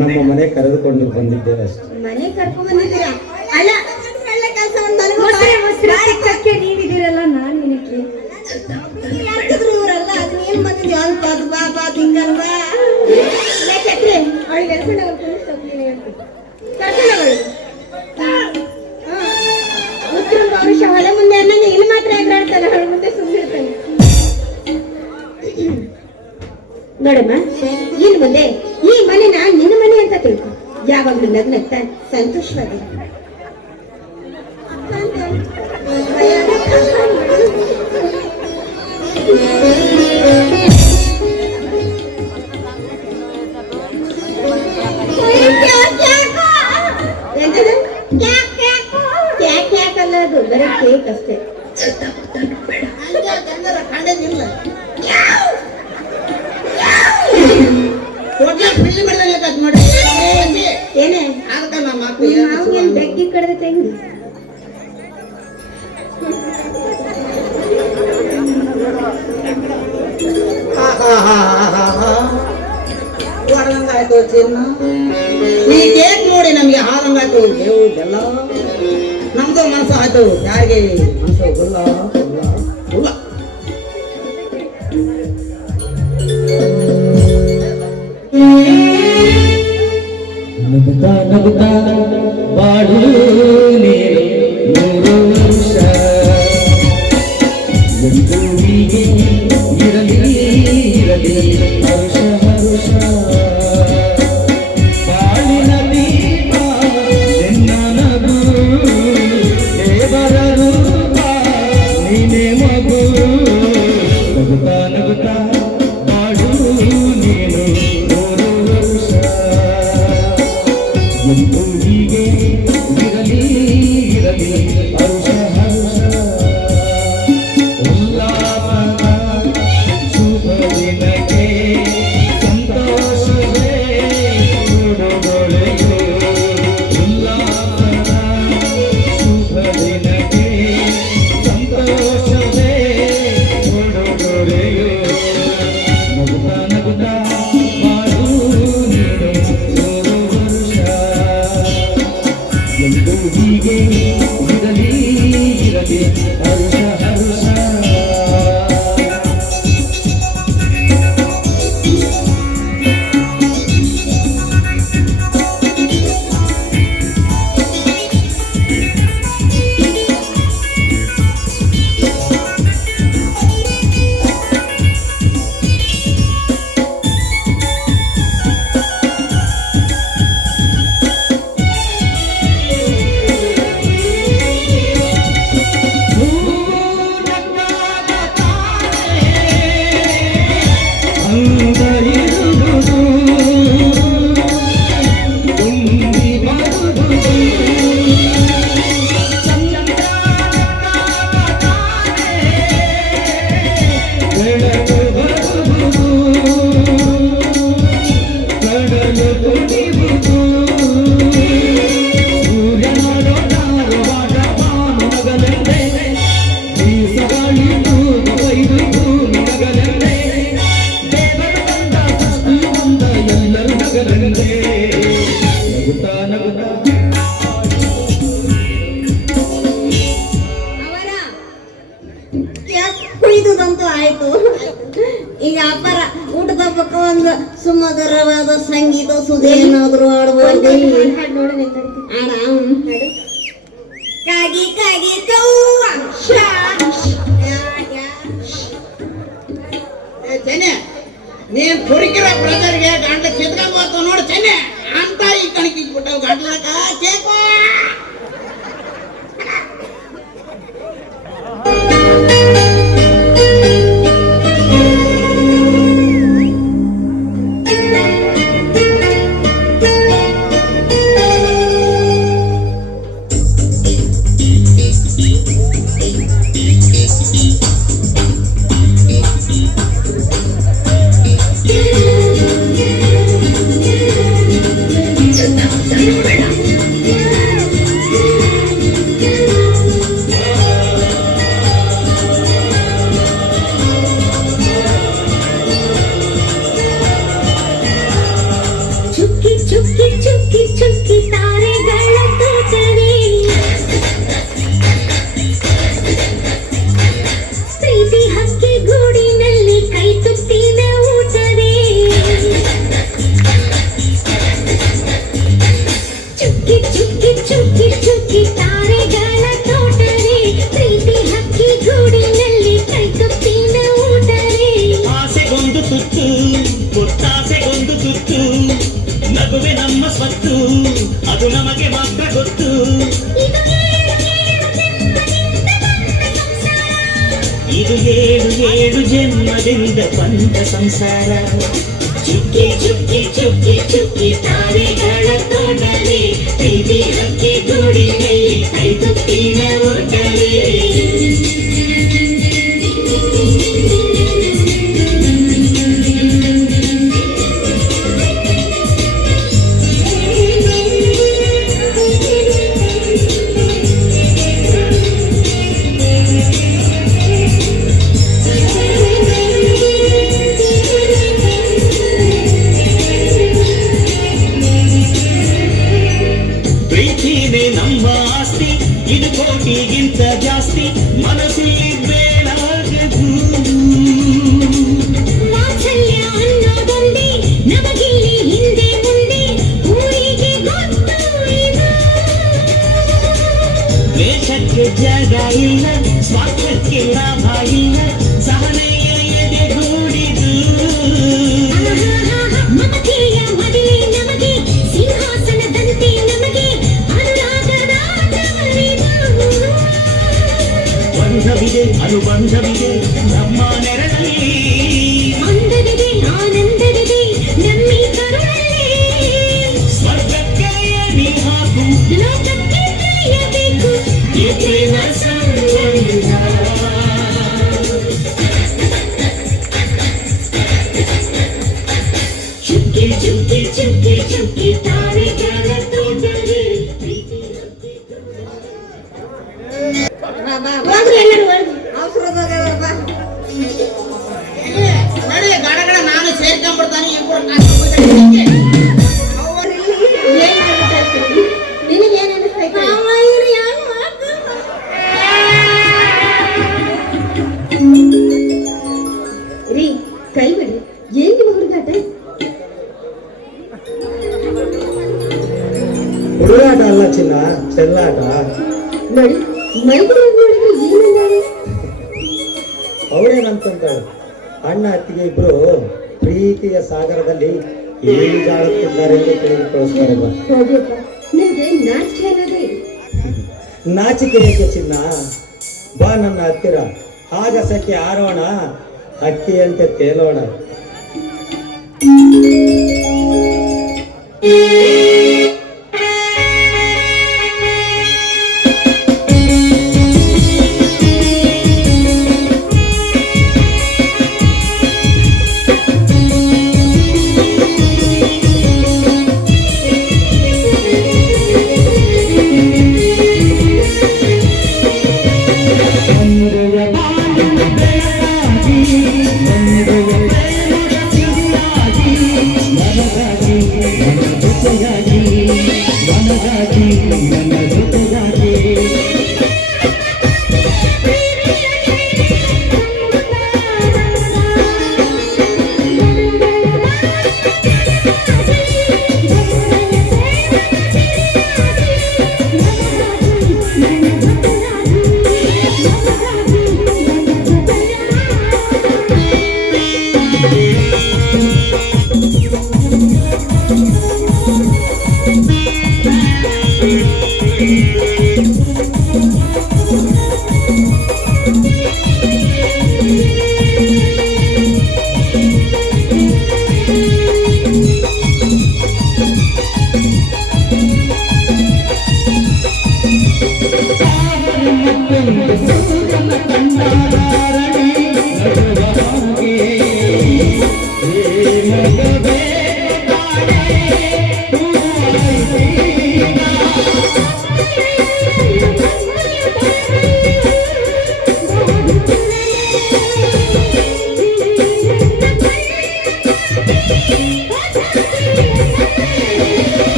ನಮ್ಮ ಮನೆ ಕರೆದುಕೊಂಡು ಬಂದಿದ್ದೇವೆ ಅಷ್ಟೇ. ಮನೆ ಕರ್ಕೊಂಡ್ ಬಂದಿದ್ದೀರಾ? ಅಲ್ಲ, ಒಳ್ಳೆ ಕೆಲಸವನ್ನು ನೀವಿದ್ದೀರಲ್ಲ, ನಾನ್ ನಿನಗೆ ಇವರಲ್ಲ. ಅದು ಏನ್ ಬಂದಿದ್ಯಾ? ಅಲ್ಪ ಅದು ಬಾ ಬಾ ತಿಂಗಲ್ವಾ ಅವಳಿಗೆ ಉತ್ತರ ಪೌರುಷ ಹೊಲ ಮುಂದೆ ಅನ್ನಂಗೆ ಇಲ್ಲಿ ಮಾತ್ರ ಎಗರಾಡ್ತಾನೆ, ಅವಳ ಮುಂದೆ ಸುಮ್ಮನಿರ್ತಾನೆ. ನೋಡಮ್ಮ, ಇನ್ ಮುಂದೆ ಈ ಮನೆನ ನಿನ್ನ ಮನೆ ಅಂತ ತಿಳ್ಕೊ. ಯಾವಾಗ್ಲೂ ನಗ್ನಗ್ತಾ ಸಂತೋಷವಾಗಿ ಅಲ್ಲ, ಅದು ಬರೀ ಕೇಕ್ ಅಷ್ಟೇ. ಏನೇ ಬೆಗ್ಗಿ ಕಡದ ತೆಂಗು ಹೊರದಂಗಾಯ್ತು ಚಿನ್ನ. ಈ ಕೇಕ್ ನೋಡಿ ನಮ್ಗೆ ಹಾಲಂಗಾಯ್ತು. ದೇವು ಬೆಲ್ಲ ನಮ್ದು ಮನಸ್ಸು ಆಯ್ತು ಯಾರಿಗೆ ಮನಸ್ಸು ಗುಲ್ಲ ಗುಲ್ಲ ಗುಲ್ಲ. ನಗುತ್ತಾ ನಗುತ್ತಾ ಬಾಳು ನೀನು 100 ವರ್ಷ ಎಂದು ಹೀಗೆ ಇರಲಿ ಇರಲಿ ಹರುಷ ಹರುಷ ಬಾಳಿನ ದೀಪ ನಿನ್ನ ನಗು ದೇವರ ರೂಪ ನೀನೇ ಮಗು ನಗುತ್ತಾ ನಗುತ್ತಾ ಬಾಳು ನೀನು 100 ವರ್ಷ ಎಂದು ಹೀಗೆ ಇರಲಿ ಇರಲಿ ಹರುಷ ಹರುಷ ಉಲ್ಲಾಸದ ಶುಭ ದಿನಕ್ಕೆ ಸಂತೋಷವೇ ಉಡುಗೊರೆಯು ಉಲ್ಲಾಸದ ಶುಭ ದಿನಕ್ಕೆ ಸಂತೋಷವೇ ಉಡುಗೊರೆಯು ನಗುತ್ತಾ ನಗುತ್ತಾ ಬಾಳು ನೀನು 100 ವರ್ಷ ಎಂದು ಹೀಗೆ ಇರಲಿ ಇರಲಿ ಹರುಷ ಹರುಷ ಅವರ ಕುಳಿದುದಂತೂ ಆಯ್ತು. ಈಗ ಅಪ್ಪರ ಊಟದ ಪಕ್ಕ ಒಂದು ಸುಮಧುರವಾದ ಸಂಗೀತ ಸುದ್ದಿ ಏನಾದ್ರು ಆಡ್ಬೋದು. ಆಡ ಕಾಗಿ ಕಾಗಿ ಕವ್ವ ಚೆನ್ನೆ ನೀನ್ ಕುರಿಕಿರೋ ಬ್ರದರ್ಗೆ ಗಂಟ್ಲ ಕಿತ್ಕೊಂಡ್ ಬರ್ತಾವ ನೋಡು ಚೆನ್ನೆ ಅಂತ ಈ ಕಣಕಿ ಬಿಟ್ಟವ್ ಗಂಟ್ಲಕ ಕೇಕೋ. ಚುಕ್ಕಿ ಚುಕ್ಕಿ ಚುಕ್ಕಿ ಚುಕ್ಕಿ ತಾರೆಗಳ ತೋಟವೇ ಪ್ರೀತಿ ಹಕ್ಕಿ ಗೂಡಿನಲ್ಲಿ ಕೈ ತುತ್ತಿನ ಊಟವೇ ಚುಕ್ಕಿ ಚುಕ್ಕಿ ಚುಕ್ಕಿ ಚುಕ್ಕಿ ತಾರೆಗಳ ತೋಟವೇ ಪ್ರೀತಿ ಹಕ್ಕಿ ಗೂಡಿನಲ್ಲಿ ಕೈ ತುತ್ತಿನ ಊಟವೇ ಆಸೆಗೊಂದು ತುತ್ತು ಗೊತ್ತಾಸೆಗೊಂದು ತುತ್ತು ನಗುವೆ ನಮ್ಮ ಸ್ವತ್ತು ಅದು ನಮಗೆ ಮಾತ್ರ ಗೊತ್ತು ಇದು ಏಳು ಏಳು ಜನ್ಮದಿಂದ ಬಂದ ಸಂಸಾರ ಚುಕ್ಕಿ ಚುಕ್ಕಿ ಚುಕ್ಕಿ ಚುಕ್ಕಿ ತಾರೆಗಳ ತೋಟವೇ ಪ್ರೀತಿ ಹಕ್ಕಿ ಗೂಡಿನಲ್ಲಿ ಕೈ ತುತ್ತಿನ ಊಟವೇ ಪ್ರೀತಿ ನೀನೆ ನಮ್ಮ ಆಸ್ತಿ, ಇದು ಕೋಟಿಗಿಂತ ಜಾಸ್ತಿ, ಮನಸ್ಸಲ್ಲಿ ಬೇಡಾಗದು. ವಾತ್ಸಲ್ಯ ಅನ್ನೋದೊಂದೇ ನಮಗಿಲ್ಲಿ ಹಿಂದೆ ಮುಂದೆ ಊರಿಗೆ ಗೊತ್ತು ಇದು. ವೇಷಕ್ಕೆ ಜಾಗ ಇಲ್ಲ, ಸ್ವಾರ್ಥಕ್ಕೆ ಲಾಭ ಇಲ್ಲ, ಸಹನೆಯ ಎದೆಗೂಡಿದು. ಮಮತೆಯ ಮದುವೆ ನಮಗೆ, ಸಿಂಹಾಸನದಂತೆ ನಮಗೆ ಅನುರಾಗದ ಆಟವಿದು. ಬಂಧವಿದೆ ಅನುಬಂಧವಿದೆ ನಮ್ಮ ನೆರಳಲ್ಲಿ, ಅಂದವಿದೆ ಆನಂದವಿದೆ ನಮ್ಮಿ ಕರುಳಲ್ಲಿ. ಸ್ವರ್ಗಕ್ಕೆ ನೀ ಹಾಕು ಲೋಕಕ್ಕೆ ಕಾಯಬೇಕು ಈ ಪ್ರೇಮ ಸಂಬಂಧ. ಚುಕ್ಕಿ ಚುಕ್ಕಿ ಚುಕ್ಕಿ ಚುಕ್ಕಿ ತಾರೆಗಳ ತೋಟದಲ್ಲಿ ಹೋಗ್ರಿ ಎಲ್ಲರೂ ಹೋಗ್ರಿ. ಅವಸರದಾಗ ನಡಿ ಗಡಗಡ ನಾನು ಸೇರ್ಕೊಂಡ್ಬಿಡ್ತಾನೆ ಇಬ್ಬರು ಕಾಸ್ಕೊಂಡ್ಬಿಡ್ತಾರೆ. ಏನ್ ಅನ್ಸ್ತೈತಿ? ನಿನಗೇನ್ ಅನ್ಸ್ತೈತಿ? ಅವ ಇವ್ರು ಯಾರು ಮಾಡ್ತಾರೆ? ರೀ ಕೈ ಬಿಡಿ, ಏನ್ ನಿಮ್ಮ ಹುಡುಗಾಟ? ಹುಡುಗಾಟ ಅಲ್ಲ ಚಿನ್ನ, ಚೆಲ್ಲಾಟ. ನೋಡಿ ಮೈತ್ರಿ ನೋಡಿದ್ರೆ ಏನಂದಾರೆ? ಅವಳೇನಂತಾಳೆ, ಅಣ್ಣ ಅತ್ತಿಗೆ ಇಬ್ರು ಪ್ರೀತಿಯ ಸಾಗರದಲ್ಲಿ ಈಜಾಡುತ್ತಿದ್ದಾರೆ ಎಂದು ತಿಳಿದುಕೊಳ್ಳುತ್ತಾರೆ. ಹೋಗಿಯಪ್ಪ, ನಿನಗೆ ನಾಚಿಕೆ ಅನ್ನೋದೇ? ನಾಚಿಕೆ ಏಕೆ ಚಿನ್ನ, ಬಾ ನನ್ನ ಹತ್ತಿರ, ಆಗಸಕ್ಕೆ ಆರೋಣ, ಹಕ್ಕಿಯಂತೆ ತೇಲೋಣ.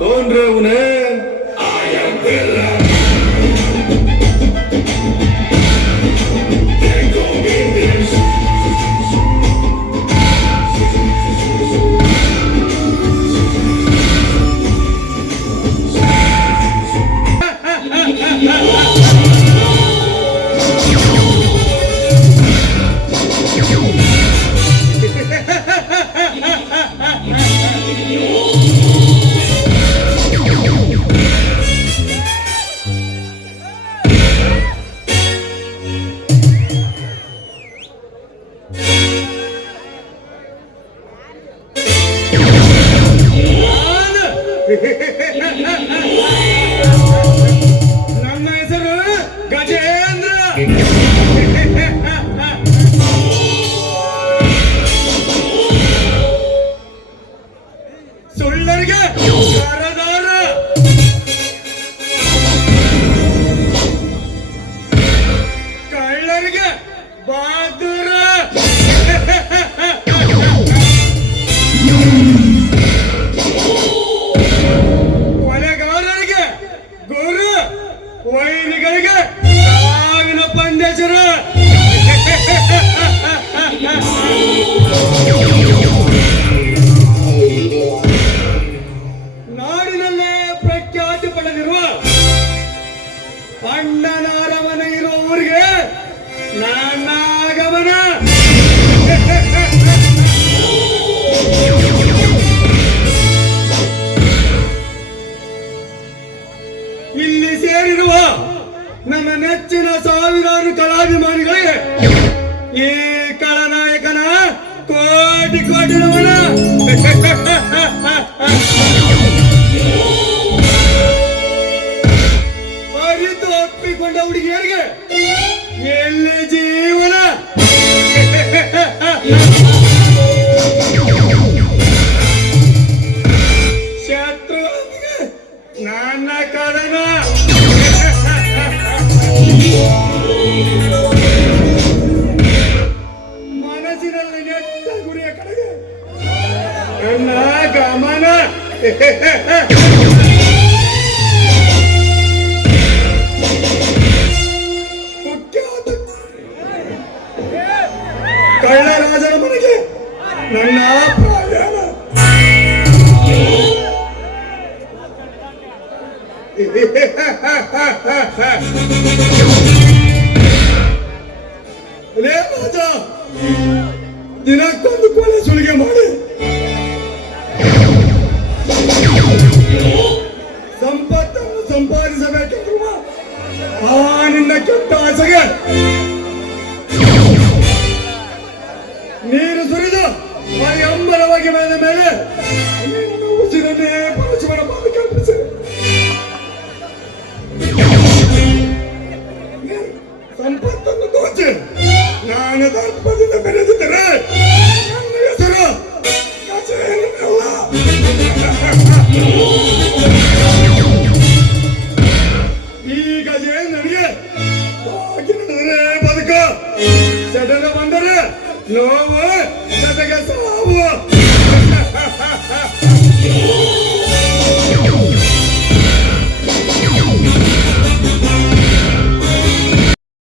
कौन रे उन्हें ನನ್ನ ಹೆಸರು ಗಜೇಂದ್ರ. ಸುಳ್ಳರಿಗೆ ಸರದಾರ, ಕಳ್ಳರಿಗೆ ಬಹಾದೂರ, ಕೊಲೆಗಾರರಿಗೆ ಗುರು, ವೈರಿಗಳಿಗೆ ಸಾವಿನ ಪಂಡೇಶ್ವರ. ನಾಡಿನಲ್ಲೇ ಪ್ರಖ್ಯಾತಿ ಪಡೆದಿರುವ ಅಣ್ಣನ ಅರಮನೆ ಇರುವ ಊರಿಗೆ ನನ್ನ ಆಗಮನ. ಇಲ್ಲಿ ಸೇರಿರುವ ನನ್ನ ನೆಚ್ಚಿನ ಸಾವಿರಾರು ಕಲಾಭಿಮಾನಿಗಳಿಗೆ ಈ ಕಳನಾಯಕನ ಕೋಟಿ ಕೋಟಿ ನಮನ. ಅರಿತು ಒಪ್ಪಿಕೊಂಡ ಹುಡುಗಿಯರಿಗೆ ಎಲ್ಲಿ ಜೀವನ. ಶತ್ರು ನನ್ನ ಕಡನ. ಮನಸ್ಸಿನಲ್ಲಿ ನೆಟ್ಟ ಗುರಿಯ ಕಡೆಗೆ ನನ್ನ ಗಮನ. ಕುಖ್ಯಾತ ಕಳ್ಳರಾಜನ ಮನೆಗೆ ನನ್ನ ಪ್ರಯಾಣ. ಲೇ ರಾಜ, ದಿನಕ್ಕೊಂದು ಕೊಲೆ ಸುಲಿಗೆ ಮಾಡಿ ಸಂಪತ್ತನ್ನು ಸಂಪಾದಿಸಬೇಕೆಂದಿರುವ ಆ ನಿನ್ನ ಕೆಟ್ಟ ಆಸೆಗೆ ನೀರು ಸುರಿದು ಮೈ ಅಂಬರವಾಗಿ ಬೆಳೆದ ಮೇಲೆ ನಿನ್ನ ಉಸಿರನ್ನೇ ಪರಶುವನ ಪಾದ ಕಲ್ಪಿಸಿ ಸಂಪತ್ತನ್ನು ದೋಚಿ ನಾನು ದರ್ಪದಿಂದ ಬೆಳೆದಿದ್ದರೆ ನನ್ನ ಹೆಸರು ಗಜೇಂದ್ರನಲ್ಲ. ಈ ಗಜೇಂದ್ರನಿಗೆ ಬಾಗಿ ನಡೆದರೆ ಬದುಕು, ಸಡಲ ಬಂದರೆ ನೋವು,